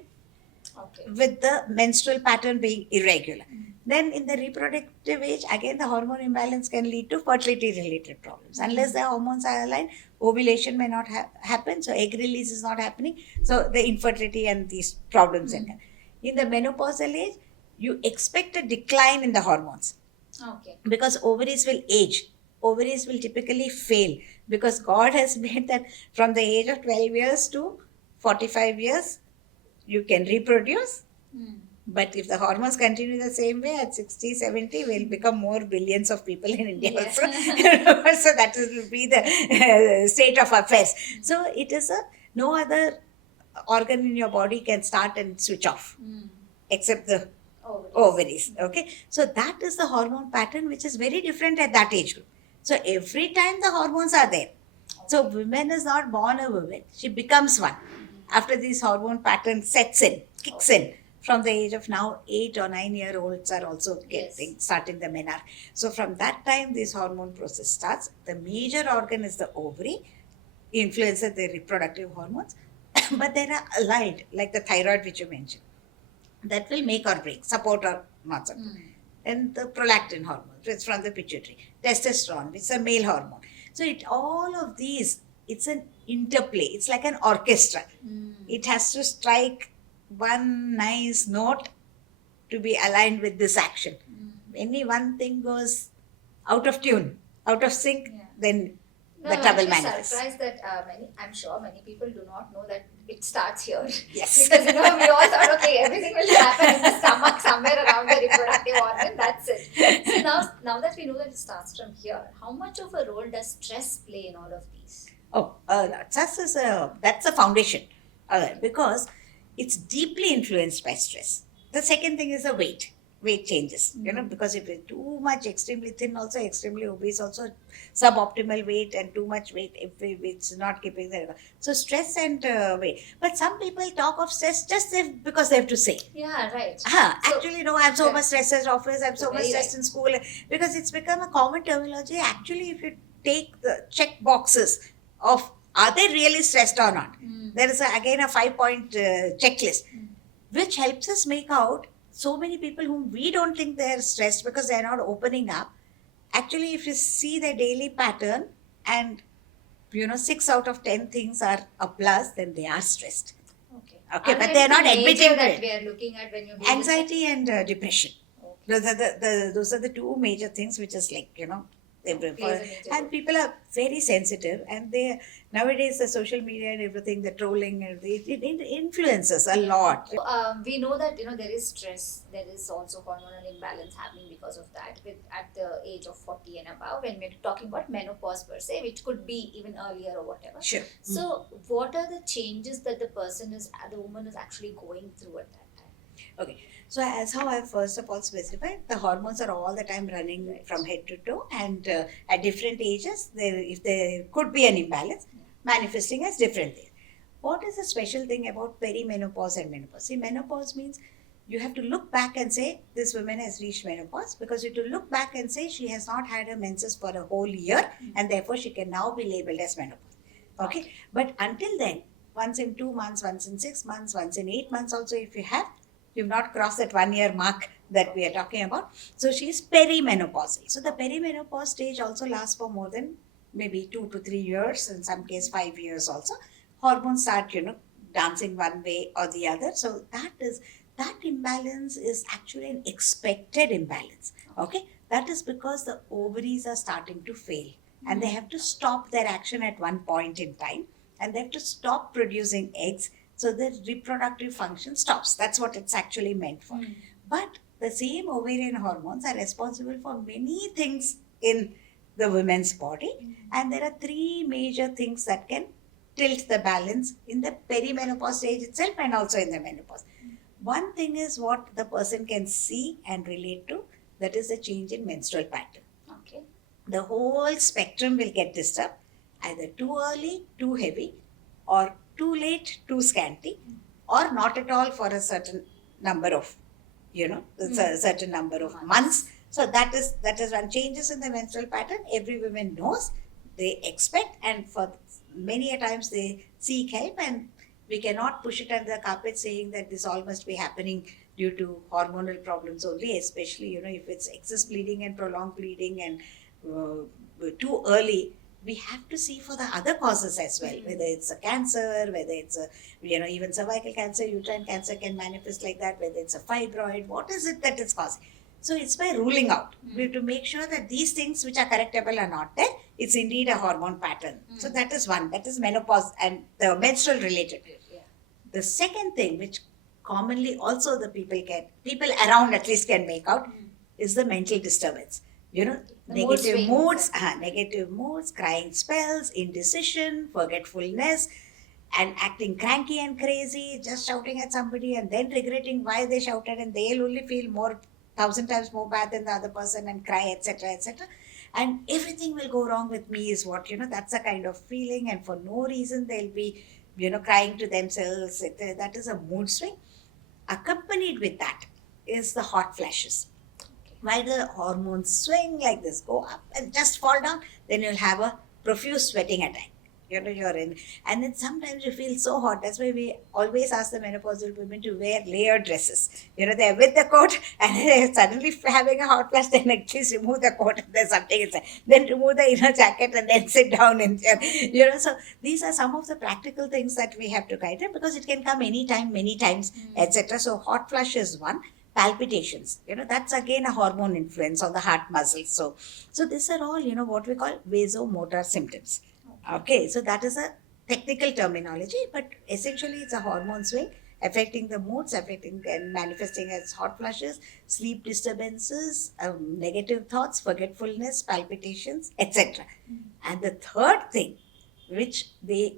with the menstrual pattern being irregular. Then in the reproductive age, again the hormone imbalance can lead to fertility related problems. Unless the hormones are aligned, ovulation may not happen, so egg release is not happening, so the infertility and these problems enter. In the menopausal age, you expect a decline in the hormones. Okay. Because ovaries will age. Ovaries will typically fail, because God has made that from the age of 12 years to 45 years, you can reproduce. But if the hormones continue the same way, at 60, 70, we'll become more billions of people in India also. So that will be the state of affairs. So it is no other organ in your body can start and switch off except the ovaries. Okay. So that is the hormone pattern which is very different at that age group. So every time the hormones are there. So woman is not born a woman. She becomes one. After this hormone pattern sets in, kicks in. From the age of now 8 or 9 year olds are also starting the menarche. So from that time this hormone process starts. The major organ is the ovary, influences the reproductive hormones, but they are aligned, like the thyroid which you mentioned. That will make or break, support or not support. And the prolactin hormone, which is from the pituitary. Testosterone, which is a male hormone. So all of these, it's an interplay. It's like an orchestra. It has to strike one nice note to be aligned with this action. Any one thing goes out of tune, out of sync, then the trouble manifests. I'm surprised that I'm sure many people do not know that it starts here. Yes. Because we all thought, okay, everything will happen in the stomach, somewhere around the reproductive organ, that's it. So now that we know that it starts from here, how much of a role does stress play in all of these? Stress is that's a foundation, because it's deeply influenced by stress. The second thing is the weight changes, because if you're too much extremely thin, also extremely obese, also suboptimal weight, and too much weight if it's not keeping the, so stress and weight. But some people talk of stress just because they have to say. Yeah, right. Actually, no, I'm so much stressed at office, I'm so much stressed in school, because it's become a common terminology. Actually, if you take the check boxes of are they really stressed or not, there is again a 5-point checklist, which helps us make out so many people whom we don't think they're stressed because they're not opening up. Actually, if you see their daily pattern and 6 out of 10 things are a plus, then they are stressed. Okay, but they're not admitting that we are looking at when you anxiety and depression. Those are the two major things, which is like Plays a major And role. people are very sensitive, and they nowadays the social media and everything, the trolling, and it influences a lot. We know that there is stress. There is also hormonal imbalance happening because of that. With at the age of 40 and above, when we're talking about menopause per se, which could be even earlier or whatever. Sure. So, what are the changes that the woman is actually going through at that time? Okay, so as how I first of all specified, the hormones are all the time running Right. from head to toe, and at different ages, if there could be an imbalance, manifesting as different things. What is the special thing about perimenopause and menopause? See, menopause means you have to look back and say this woman has reached menopause, because you have to look back and say she has not had her menses for a whole year, and therefore she can now be labeled as menopause. Okay, but until then, once in 2 months, once in 6 months, once in 8 months, also if you have, you've not crossed that 1 year mark that we are talking about. So she's perimenopausal. So the perimenopause stage also lasts for more than maybe 2 to 3 years, in some case 5 years also. Hormones start, dancing one way or the other. So that imbalance is actually an expected imbalance. Okay, that is because the ovaries are starting to fail, and they have to stop their action at one point in time, and they have to stop producing eggs, so the reproductive function stops. That's what it's actually meant for. But the same ovarian hormones are responsible for many things in the women's body, and there are three major things that can tilt the balance in the perimenopause stage itself and also in the menopause. One thing is what the person can see and relate to, that is the change in menstrual pattern. Okay. The whole spectrum will get disturbed, either too early, too heavy, or too late, too scanty, or not at all for a certain number of, a certain number of months. So that is one changes in the menstrual pattern. Every woman knows, they expect, and for many a times they seek help, and we cannot push it under the carpet saying that this all must be happening due to hormonal problems only, especially if it's excess bleeding and prolonged bleeding and too early. We have to see for the other causes as well, whether it's a cancer, whether it's a even cervical cancer, uterine cancer can manifest like that, whether it's a fibroid, what is it that is causing. So it's by ruling out. We have to make sure that these things which are correctable are not there. It's indeed a hormone pattern. So that is one. That is menopause and the menstrual related. Yeah. The second thing, which commonly also the people around at least can make out, is the mental disturbance. The Negative moods, crying spells, indecision, forgetfulness, and acting cranky and crazy, just shouting at somebody and then regretting why they shouted, and they'll only feel 1,000 times more bad than the other person and cry, etc., etc. And everything will go wrong with me is what, that's a kind of feeling, and for no reason they'll be, crying to themselves. That is a mood swing. Accompanied with that is the hot flashes. While the hormones swing like this, go up and just fall down, then you'll have a profuse sweating attack. You're in. And then sometimes you feel so hot. That's why we always ask the menopausal women to wear layered dresses. They're with the coat and they're suddenly having a hot flash, then at least remove the coat and there's something inside. Then remove the inner jacket and then sit down and, so these are some of the practical things that we have to guide them, because it can come anytime, many times, etc. So hot flush is one. Palpitations, that's again a hormone influence on the heart muscles. So these are all, what we call vasomotor symptoms. Okay, so that is a technical terminology, but essentially it's a hormone swing affecting the moods, affecting and manifesting as hot flushes, sleep disturbances, negative thoughts, forgetfulness, palpitations, etc. And the third thing, which they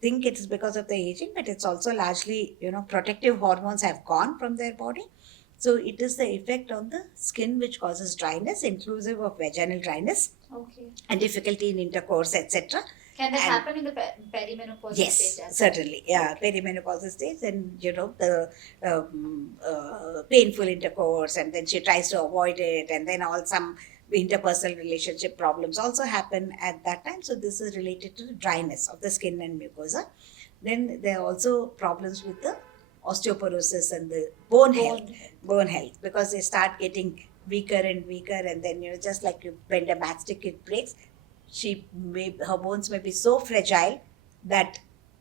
think it is because of the aging, but it's also largely, protective hormones have gone from their body. So it is the effect on the skin which causes dryness, inclusive of vaginal dryness. Okay. And difficulty in intercourse, etc. Can that happen in the perimenopausal Yes, stage as certainly. Yeah, perimenopausal stage, and the painful intercourse, and then she tries to avoid it, and then some interpersonal relationship problems also happen at that time. So this is related to the dryness of the skin and mucosa. Then there are also problems with the osteoporosis and the bone health, because they start getting weaker and weaker, and then just like you bend a matchstick, it breaks. Her bones may be so fragile that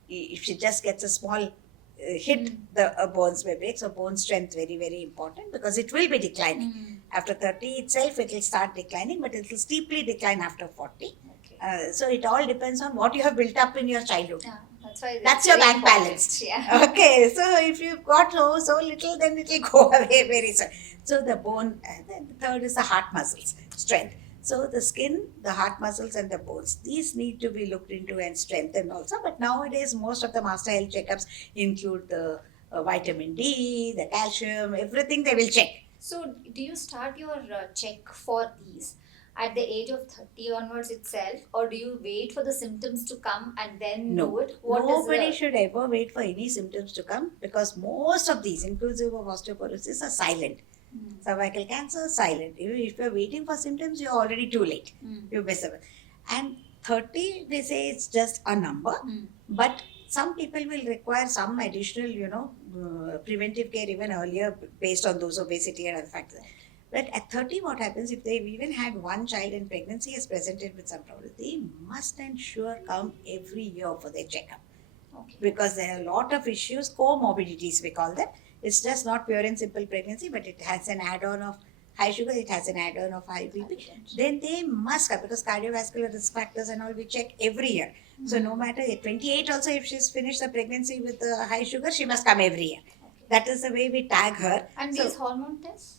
if she just gets a small hit, the bones may break. So bone strength very, very important, because it will be declining. After 30 itself, it will start declining, but it will steeply decline after 40. Okay. So it all depends on what you have built up in your childhood. Yeah, that's why That's it's your very bank important. balance. Yeah. Okay, so if you've got so little, then it will go away very soon. So the bone, then the third is the heart muscles, strength. So the skin, the heart muscles, and the bones, these need to be looked into and strengthened also. But nowadays, most of the master health checkups include the vitamin D, the calcium, everything they will check. So, do you start your check for these at the age of 30 onwards itself, or do you wait for the symptoms to come and then No. do it? What is Nobody the... should ever wait for any symptoms to come, because most of these, inclusive of osteoporosis, are silent. Mm. Cervical cancer, silent. If you're waiting for symptoms, you're already too late. Mm. You miss it. And 30, they say it's just a number, Mm. but some people will require some additional, preventive care even earlier based on those obesity and other factors. But at 30, what happens if they've even had one child in pregnancy is presented with some problem? They must and sure come every year for their checkup, Okay. because there are a lot of issues, comorbidities we call them. It's just not pure and simple pregnancy, but it has an add-on of high sugar, it has an add-on of high BP. Hypertension. Then they must come, because cardiovascular risk factors and all we check every year. So no matter at 28 also, if she's finished the pregnancy with the high sugar, she must come every year. Okay. That is the way we tag her. And So, these hormone tests?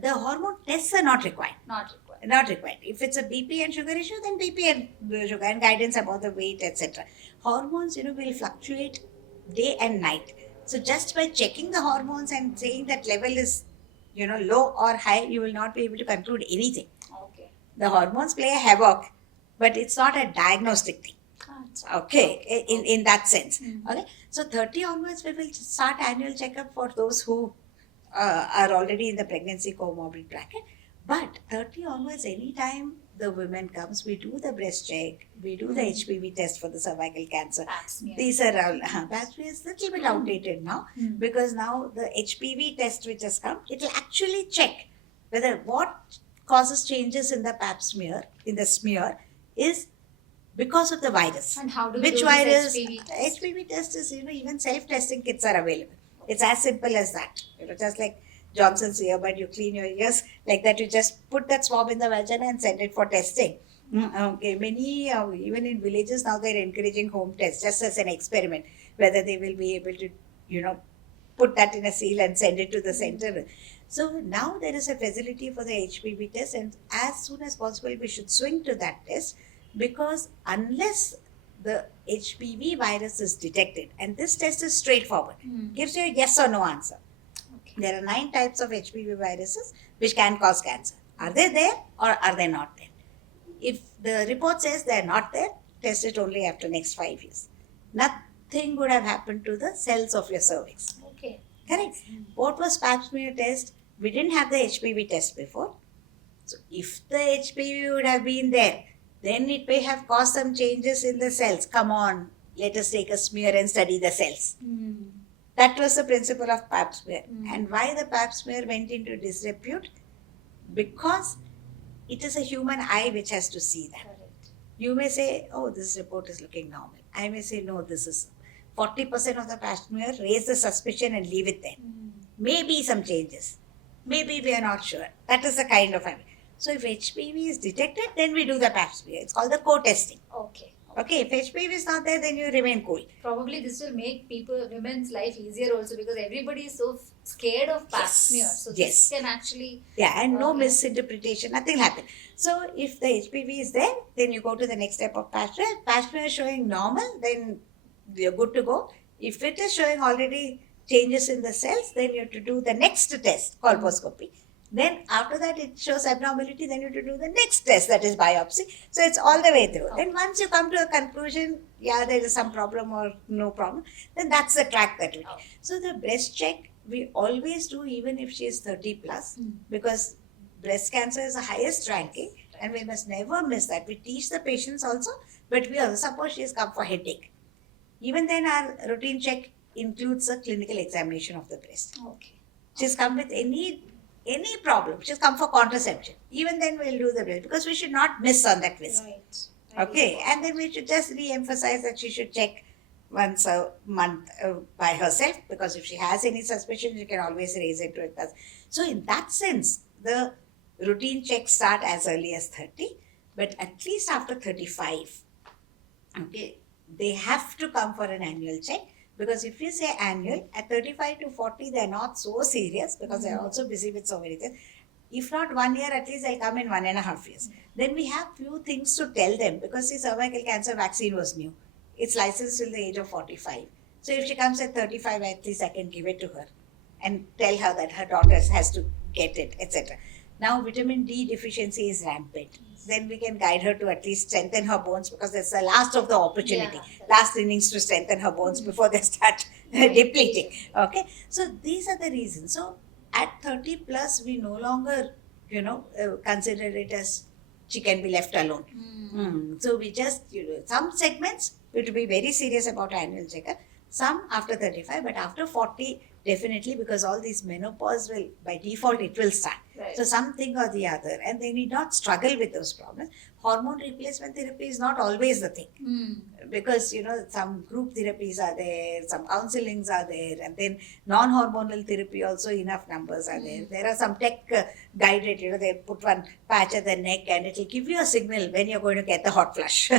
the hormone tests are not required. Not required. Not required. If it's a BP and sugar issue, then BP and sugar and guidance about the weight, etc. Hormones, will fluctuate day and night. So just by checking the hormones and saying that level is, low or high, you will not be able to conclude anything. Okay. The hormones play a havoc, but it's not a diagnostic thing. Okay, in that sense. Mhm. Okay, so 30 onwards, we will start annual checkup for those who are already in the pregnancy comorbid bracket. But 30 onwards, anytime the women comes, we do the breast check, we do the HPV test for the cervical cancer. Pap smear. These are all, pap smear is a little bit outdated now, Mm. because now the HPV test which has come, it will actually check whether what causes changes in the pap smear, in the smear, is because of the virus. And how do we Which do virus? this HPV test? HPV test is, even self-testing kits are available. It's as simple as that. Just like Johnson's earbud, you clean your ears like that. You just put that swab in the vagina and send it for testing. Okay, many even in villages now they're encouraging home tests just as an experiment, whether they will be able to, put that in a seal and send it to the center. So now there is a facility for the HPV test, and as soon as possible we should swing to that test, because unless the HPV virus is detected, and this test is straightforward, Mm. gives you a yes or no answer. Okay. There are 9 types of HPV viruses which can cause cancer. Are they there or are they not there? If the report says they are not there, test it only after next 5 years. Nothing would have happened to the cells of your cervix. Okay. Correct? What was pap smear test? We didn't have the HPV test before. So if the HPV would have been there, then it may have caused some changes in the cells. Come on, let us take a smear and study the cells. Mm. That was the principle of pap smear. Mm. And why the pap smear went into disrepute? Because it is a human eye which has to see that. Correct. You may say, oh, this report is looking normal. I may say, no, this is 40% of the pap smear, raise the suspicion and leave it there. Mm. Maybe some changes. Maybe we are not sure. That is the kind of habit. So if HPV is detected, then we do the pap smear. It's called the co-testing. Okay. Okay, if HPV is not there, then you remain cool. Probably this will make women's life easier also, because everybody is so scared of pap Yes. smear. So Yes. this can actually... Yeah, and no Okay. misinterpretation, nothing happen. So if the HPV is there, then you go to the next step of pap smear. Pap smear is showing normal, then you're good to go. If it is showing already changes in the cells, then you have to do the next test, colposcopy. Then after that it shows abnormality, then you have to do the next test, that is biopsy. So it's all the way through. Okay. Then once you come to a conclusion, yeah, there is some problem or no problem, then that's the track that we take. Okay. So the breast check we always do even if she is 30 plus, because breast cancer is the highest ranking and we must never miss that. We teach the patients also, but we also suppose she has come for headache. Even then our routine check includes a clinical examination of the breast. Okay. She's come with any problem. She's come for contraception. Even then we'll do the breast, because we should not miss on that visit. Right. Okay, and then we should just re-emphasize that she should check once a month by herself, because if she has any suspicion, she can always raise it to us. So in that sense, the routine checks start as early as 30, but at least after 35, okay, they have to come for an annual check. Because if you say annual, at 35 to 40, they're not so serious because they're also busy with so many things. If not 1 year, at least they'll come in 1.5 years. Then we have few things to tell them because the cervical cancer vaccine was new. It's licensed till the age of 45. So if she comes at 35, at least I can give it to her and tell her that her daughter has to get it, etc. Now, vitamin D deficiency is rampant. Then we can guide her to at least strengthen her bones because that's the last of the opportunity, last innings to strengthen her bones before they start depleting. Okay, so these are the reasons. So at 30 plus, we no longer, consider it as she can be left alone. So we just, some segments we to be very serious about annual checkup. Some after 35, but after 40, definitely, because all these menopause will, by default, it will start. Right. So something or the other, and they need not struggle with those problems. Hormone replacement therapy is not always the thing. Because some group therapies are there, some counselings are there, and then non-hormonal therapy also enough numbers are there. There are some tech guided, they put one patch at the neck and it will give you a signal when you're going to get the hot flush.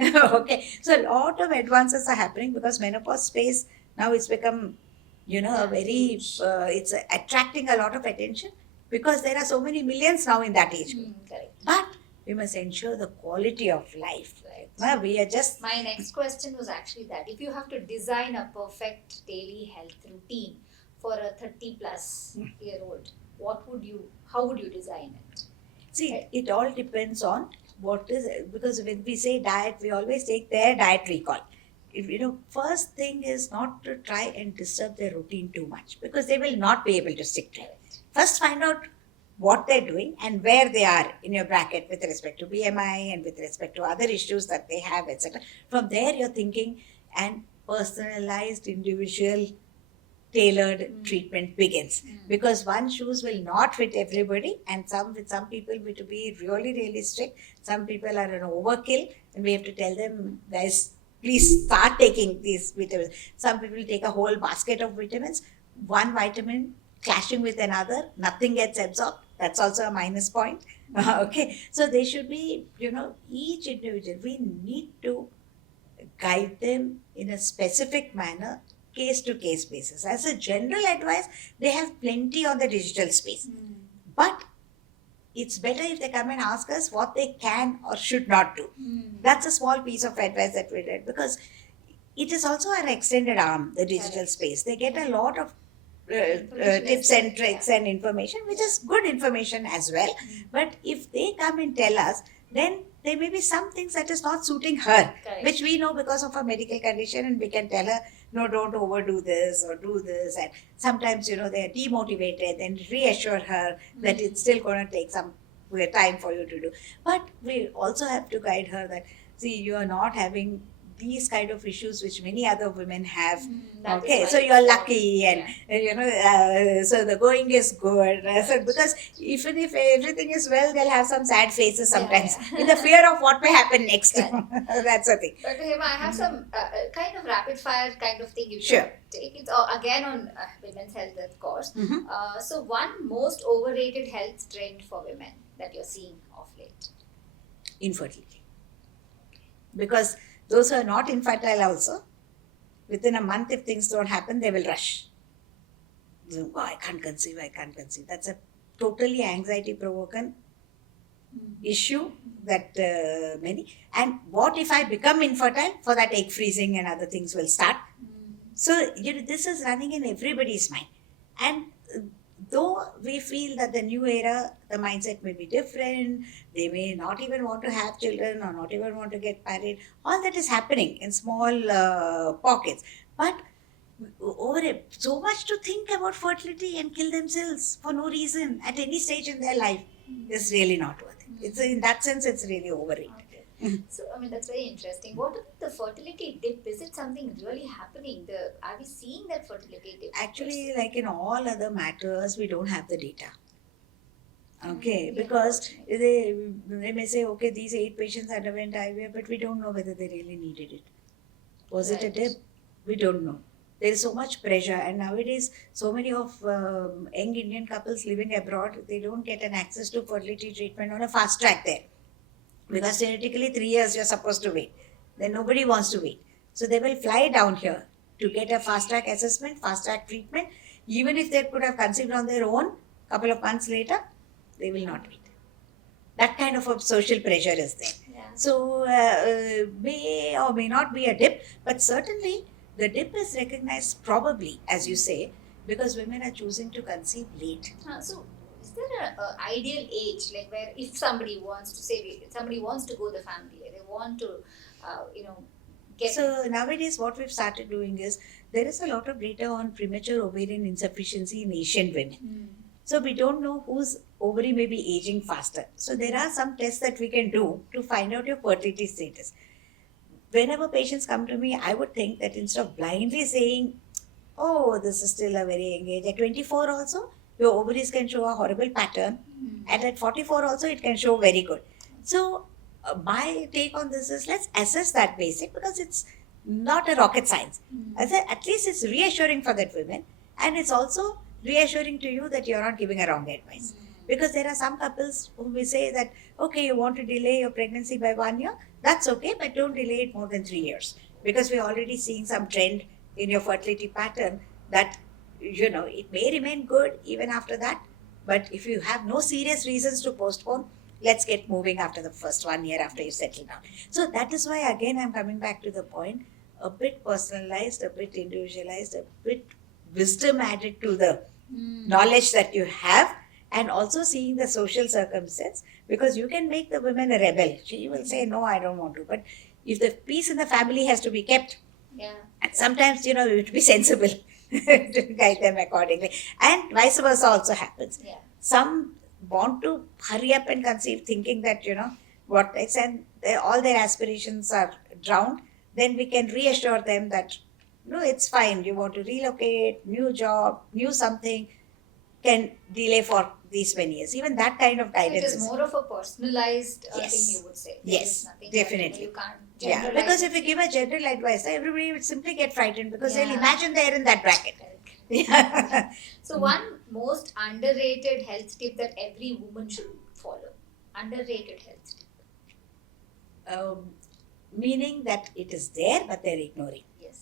Okay, so a lot of advances are happening because menopause space now it's become a very it's attracting a lot of attention because there are so many millions now in that age group. Correct. But we must ensure the quality of life. Right. We are just My next question was actually that if you have to design a perfect daily health routine for a 30 plus year old, how would you design it? see Right. it all depends on what is, because when we say diet we always take their diet recall. If first thing is not to try and disturb their routine too much because they will not be able to stick to it. First find out what they're doing and where they are in your bracket with respect to BMI and with respect to other issues that they have, etc. From there, you're thinking and personalized, individual, tailored treatment begins. Because one shoes will not fit everybody, and with some people we to be really, really strict. Some people are an overkill, and we have to tell them, guys, please start taking these vitamins. Some people take a whole basket of vitamins, one vitamin clashing with another, nothing gets absorbed. That's also a minus point. Okay, so they should be, each individual, we need to guide them in a specific manner, case to case basis. As a general advice, they have plenty on the digital space. But it's better if they come and ask us what they can or should not do. That's a small piece of advice that we did because it is also an extended arm, the digital space. They get a lot of tips and tricks and information, which is good information as well. But if they come and tell us, then there may be some things that is not suiting her, Correct. which we know because of her medical condition, and we can tell her, no, don't overdo this or do this. And sometimes, they're demotivated and reassure her that it's still going to take some time for you to do. But we also have to guide her that, see, you are not having these kind of issues which many other women have. That is Okay, why so it's you're so- lucky, and so the going is good. So because even if everything is well, they'll have some sad faces sometimes in the fear of what may happen next. That's the thing. Dr. Hema, I have some kind of rapid fire kind of thing you Sure. can take. It's again on women's health, of course. Mhm. So one most overrated health trend for women that you're seeing of late. Infertility. Because those who are not infertile also, within a month, if things don't happen, they will rush. So, I can't conceive. That's a totally anxiety provoking issue that many. And what if I become infertile? For that, egg freezing and other things will start. So, this is running in everybody's mind. And though we feel that the new era, the mindset may be different, they may not even want to have children or not even want to get married, all that is happening in small pockets. But so much to think about fertility and kill themselves for no reason at any stage in their life is really not worth it. It's in that sense, it's really overrated. Okay. So, that's very interesting. What about the fertility dip? Is it something really happening? Are we seeing that fertility dip? Actually, like in all other matters, we don't have the data. Okay, Yeah, because they may say, okay, these 8 patients underwent IVF, but we don't know whether they really needed it. Was it a Right. dip? We don't know. there is so much pressure, and nowadays so many of young Indian couples living abroad, they don't get an access to fertility treatment on a fast track there, because theoretically 3 years you're supposed to wait. Then nobody wants to wait, so they will fly down here to get a fast track assessment, fast track treatment. Even if they could have conceived on their own, couple of months later, they will not wait. That kind of a social pressure is there. Yeah. So may or may not be a dip, but certainly the dip is recognized probably, as you say, because women are choosing to conceive late. So, is there a ideal age, like where if somebody wants to say, somebody wants to go the family, they want to, get. So nowadays, what we've started doing is there is a lot of data on premature ovarian insufficiency in Asian women. Hmm. So we don't know whose ovary may be aging faster. So there are some tests that we can do to find out your fertility status. Whenever patients come to me, I would think that instead of blindly saying, oh, this is still a very young age, at 24 also, your ovaries can show a horrible pattern, Hmm. and at 44 also, it can show very good. So my take on this is, let's assess that basic, because it's not a rocket science. Hmm. I said, at least it's reassuring for that women, and it's also reassuring to you that you're not giving a wrong advice. Because there are some couples who may say that, okay, you want to delay your pregnancy by 1 year, that's okay, but don't delay it more than 3 years. Because we're already seeing some trend in your fertility pattern that, it may remain good even after that. But if you have no serious reasons to postpone, let's get moving after the first 1 year after you settle down. So that is why, again, I'm coming back to the point, a bit personalized, a bit individualized, a bit wisdom added to the knowledge that you have, and also seeing the social circumstance, because you can make the woman a rebel. She will say, no, I don't want to. But if the peace in the family has to be kept, Yeah. and sometimes, you have to be sensible to guide them accordingly. And vice versa also happens. Yeah. Some want to hurry up and conceive, thinking that, what next, and all their aspirations are drowned. Then we can reassure them that, no, it's fine. You want to relocate, new job, new something, can delay for these many years. Even that kind of So it guidance is more of a personalized Yes. thing, you would say. Yes, There is nothing definitely. That, you can't Yeah, generalize. because if you give a general advice, everybody would simply get frightened, because they'll Yeah. imagine they're in that bracket. Correct. Yeah. So one most underrated health tip that every woman should follow. Underrated health tip. Meaning that it is there, but they're ignoring. Yes.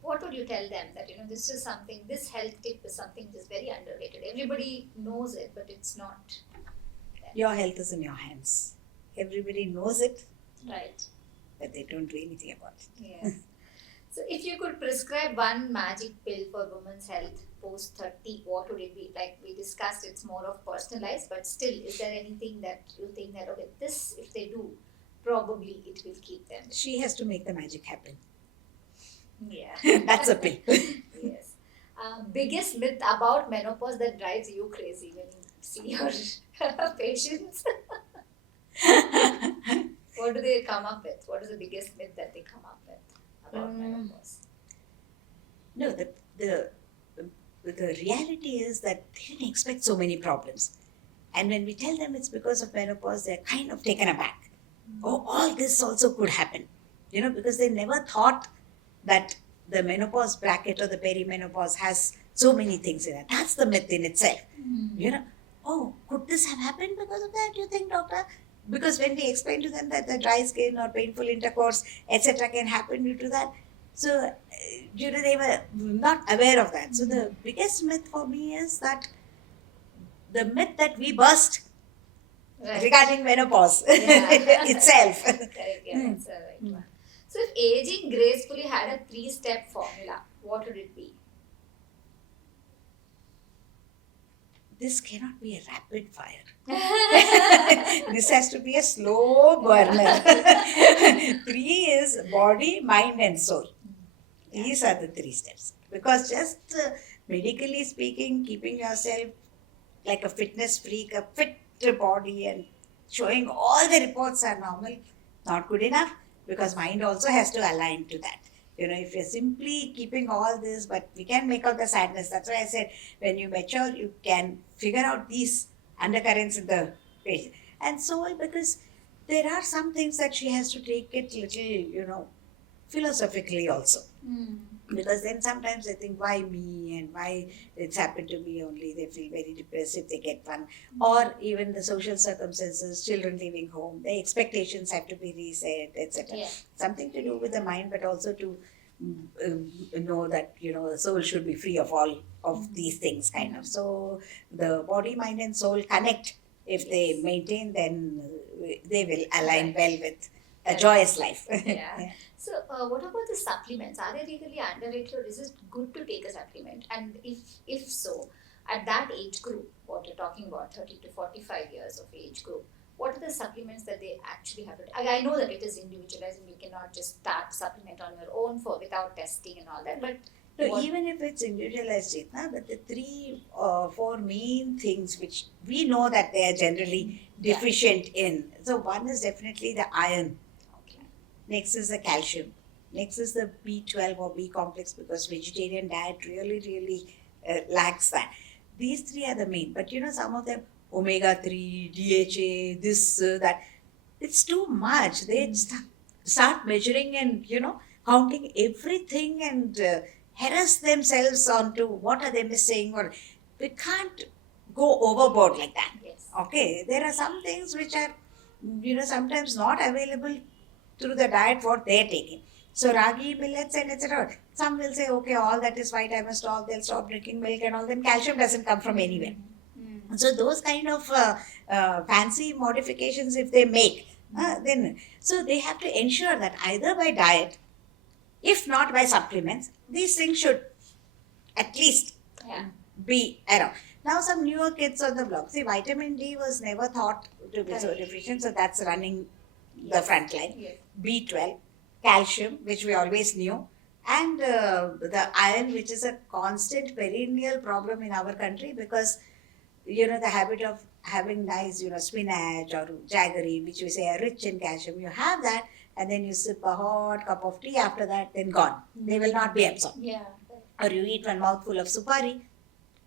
What would you tell them that this is something, this health tip is something that is very underrated. Everybody knows it, but it's not Your health is in your hands. Everybody knows it, right. but they don't do anything about it. Yes. So if you could prescribe one magic pill for women's health post 30, what would it be? Like we discussed, it's more of personalized, but still, is there anything that you think that, okay, this, if they do, probably it will keep them? She has to make the magic happen. Yeah. That's a pill. Yes. Biggest myth about menopause that drives you crazy when you see your patients? What do they come up with? What is the biggest myth that they come up with about menopause? No, the reality is that they didn't expect so many problems. And when we tell them it's because of menopause, they're kind of taken aback. Oh, all this also could happen. Because they never thought that the menopause bracket or the perimenopause has so many things in it. That's the myth in itself. Oh, could this have happened because of that, you think, doctor? Because when we explain to them that the dry skin or painful intercourse, etc., can happen due to that, so, they were not aware of that. So the biggest myth for me is that the myth that we burst Right. regarding menopause Yeah. itself. Correct, yeah, that's the right one. So if aging gracefully had a 3-step formula, what would it be? This cannot be a rapid fire. This has to be a slow burner. 3 is body, mind, and soul. These are the 3 steps. Because just medically speaking, keeping yourself like a fitness freak, a fit body, and showing all the reports are normal, not good enough, because mind also has to align to that. If you're simply keeping all this, but we can make out the sadness. That's why I said, when you mature, you can figure out these undercurrents in the patient. And soul, because there are some things that she has to take it little, philosophically also. Because then sometimes they think, why me, and why it's happened to me only. They feel very depressed if they get one. Or even the social circumstances, children leaving home, the expectations have to be reset, etc. Yeah. Something to do with the mind, but also to know that, the soul should be free of all of these things, kind of. So the body, mind, and soul connect. If they maintain, then they will align well with a joyous life. Yeah. So, what about the supplements? Are they really underrated, or is it good to take a supplement? And if so, at that age group, what you're talking about, 30 to 45 years of age group, what are the supplements that they actually have to take? I know that it is individualized and you cannot just start supplement on your own without testing and all that, but So even if it's individualized, Chetna, but the three or four main things which we know that they are generally deficient in. So one is definitely the iron. okay. Next is the calcium. Next is the B12 or B complex, because vegetarian diet really lacks that. These three are the main. But some of them, omega 3, DHA, this, that, it's too much. They start measuring and, counting everything and harass themselves onto what are they missing, or we can't go overboard like that. Yes. Okay, there are some things which are, sometimes not available through the diet what they're taking. So ragi, millets, and etc. Some will say, okay, all that is white, I must all, they'll stop drinking milk and all. Then calcium doesn't come from anywhere. So those kind of fancy modifications, if they make, then so they have to ensure that either by diet, if not by supplements, these things should at least Yeah. be around. Now some newer kids on the block. See, vitamin D was never thought to be so Correct. deficient, so that's running the front line. Yes. B12, calcium, which we always knew, and the iron, which is a constant perennial problem in our country, because the habit of having nice, spinach or jaggery, which we say are rich in calcium. You have that, and then you sip a hot cup of tea after that, then gone. They will not be absorbed. Yeah. Or you eat one mouthful of supari,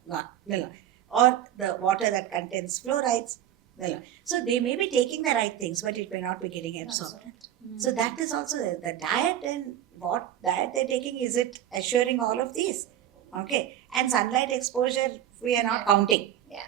gone. No. Or the water that contains fluorides. No. So they may be taking the right things, but it may not be getting absorbed. So that is also the diet, and what diet they're taking, is it assuring all of these? Okay. And sunlight exposure, we are not counting. Yeah.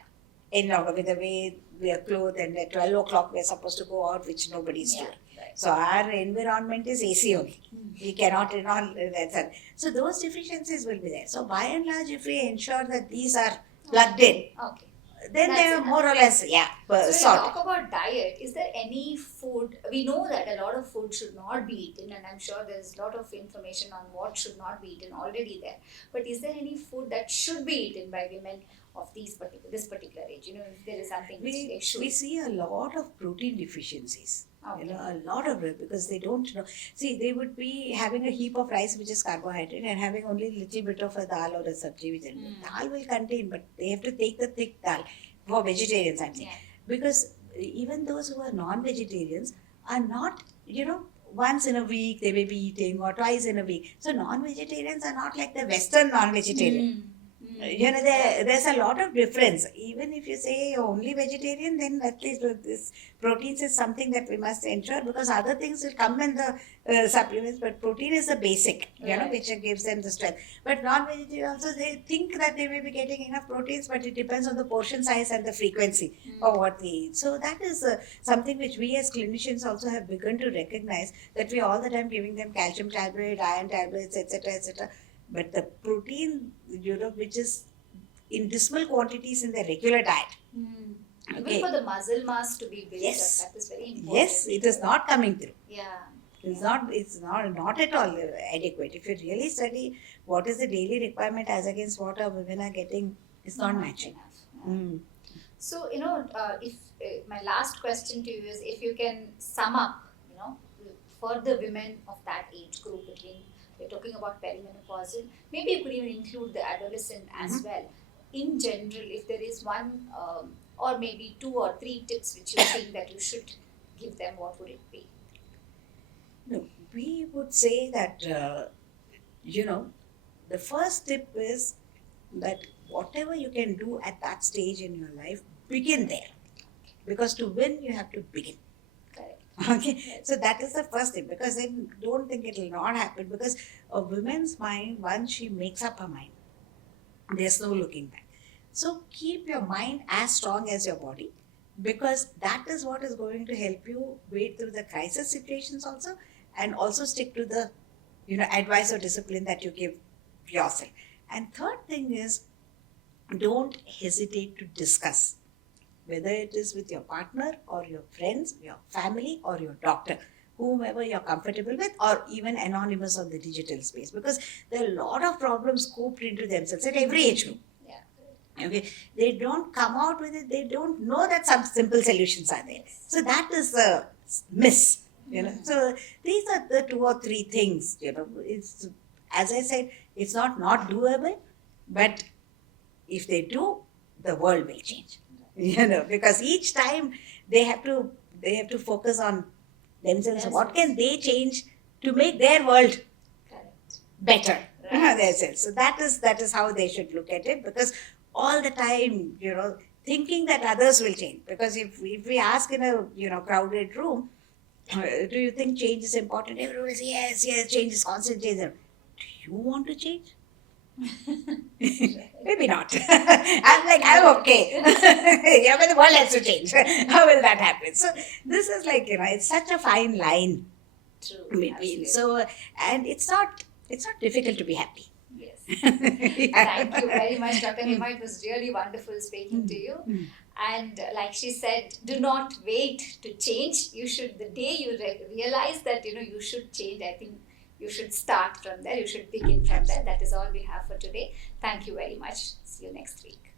With the way we are clothed, and at 12 o'clock we are supposed to go out, which nobody's doing. Right. So our environment is AC only. We cannot that's so those deficiencies will be there. So by and large, if we ensure that these are plugged in, Okay. then That's they are enough. more or less So when you sorted. talk about diet, is there any food? We know that a lot of food should not be eaten, and I'm sure there's a lot of information on what should not be eaten already there. But is there any food that should be eaten by women of this particular age? If there is something which they should. We see a lot of protein deficiencies. Okay. A lot of it, because they don't know. See, they would be having a heap of rice, which is carbohydrate, and having only a little bit of a dal or a sabji, which dal will contain, but they have to take the thick dal for vegetarians, I'm saying. Yeah. Because even those who are non-vegetarians are not, once in a week they may be eating, or twice in a week. So non-vegetarians are not like the Western non-vegetarian. There's a lot of difference. Even if you say you're only vegetarian, then at least this proteins is something that we must ensure, because other things will come in the supplements, but protein is the basic, Right. which gives them the strength. But non-vegetarian also, they think that they may be getting enough proteins, but it depends on the portion size and the frequency of what they eat. So that is something which we as clinicians also have begun to recognize, that we all the time giving them calcium tablet, iron tablets, etc., etc. But the protein, which is in dismal quantities in the regular diet. Even Okay. for the muscle mass to be built Yes. up, that is very important. Yes, it is not coming through. Yeah. It's not at all adequate. If you really study what is the daily requirement as against what our women are getting, it's not matching. Enough. So, if my last question to you is, if you can sum up, for the women of that age group, between, we're talking about perimenopausal, maybe you could even include the adolescent as well. In general, if there is one or maybe 2 or 3 tips which you think that you should give them, what would it be? No, we would say that, the first tip is that whatever you can do at that stage in your life, begin there. Because to win, you have to begin. Correct. Okay, so that is the first thing, because then don't think it will not happen, because a woman's mind, once she makes up her mind, there's no looking back. So keep your mind as strong as your body, because that is what is going to help you wade through the crisis situations also, and also stick to the advice or discipline that you give yourself. And third thing is, don't hesitate to discuss, whether it is with your partner or your friends, your family, or your doctor, whomever you're comfortable with, or even anonymous on the digital space, because there are a lot of problems scooped into themselves at every age group. Yeah. Okay, they don't come out with it. They don't know that some simple solutions are there. So that is the miss. So these are the 2 or 3 things. It's, as I said, it's not doable, but if they do, the world will change. Because each time they have to focus on themselves. Yes, What yes. can they change to make their world Correct. better? Right. That's it. So that is how they should look at it, because all the time, thinking that others will change. Because if we ask in a crowded room, do you think change is important? Everyone says yes, change is constant change. Do you want to change? Maybe not. I'm okay. Yeah, but the world has to change. How will that happen? So this is it's such a fine line True. between. Absolutely. So, and it's not difficult to be happy. Yes. Yeah. Thank you very much, Dr. Hema. It was really wonderful speaking to you. Mm. And like she said, do not wait to change. You should, the day you realize that you should change, I think you should start from there. You should begin from there. That is all we have for today. Thank you very much. See you next week.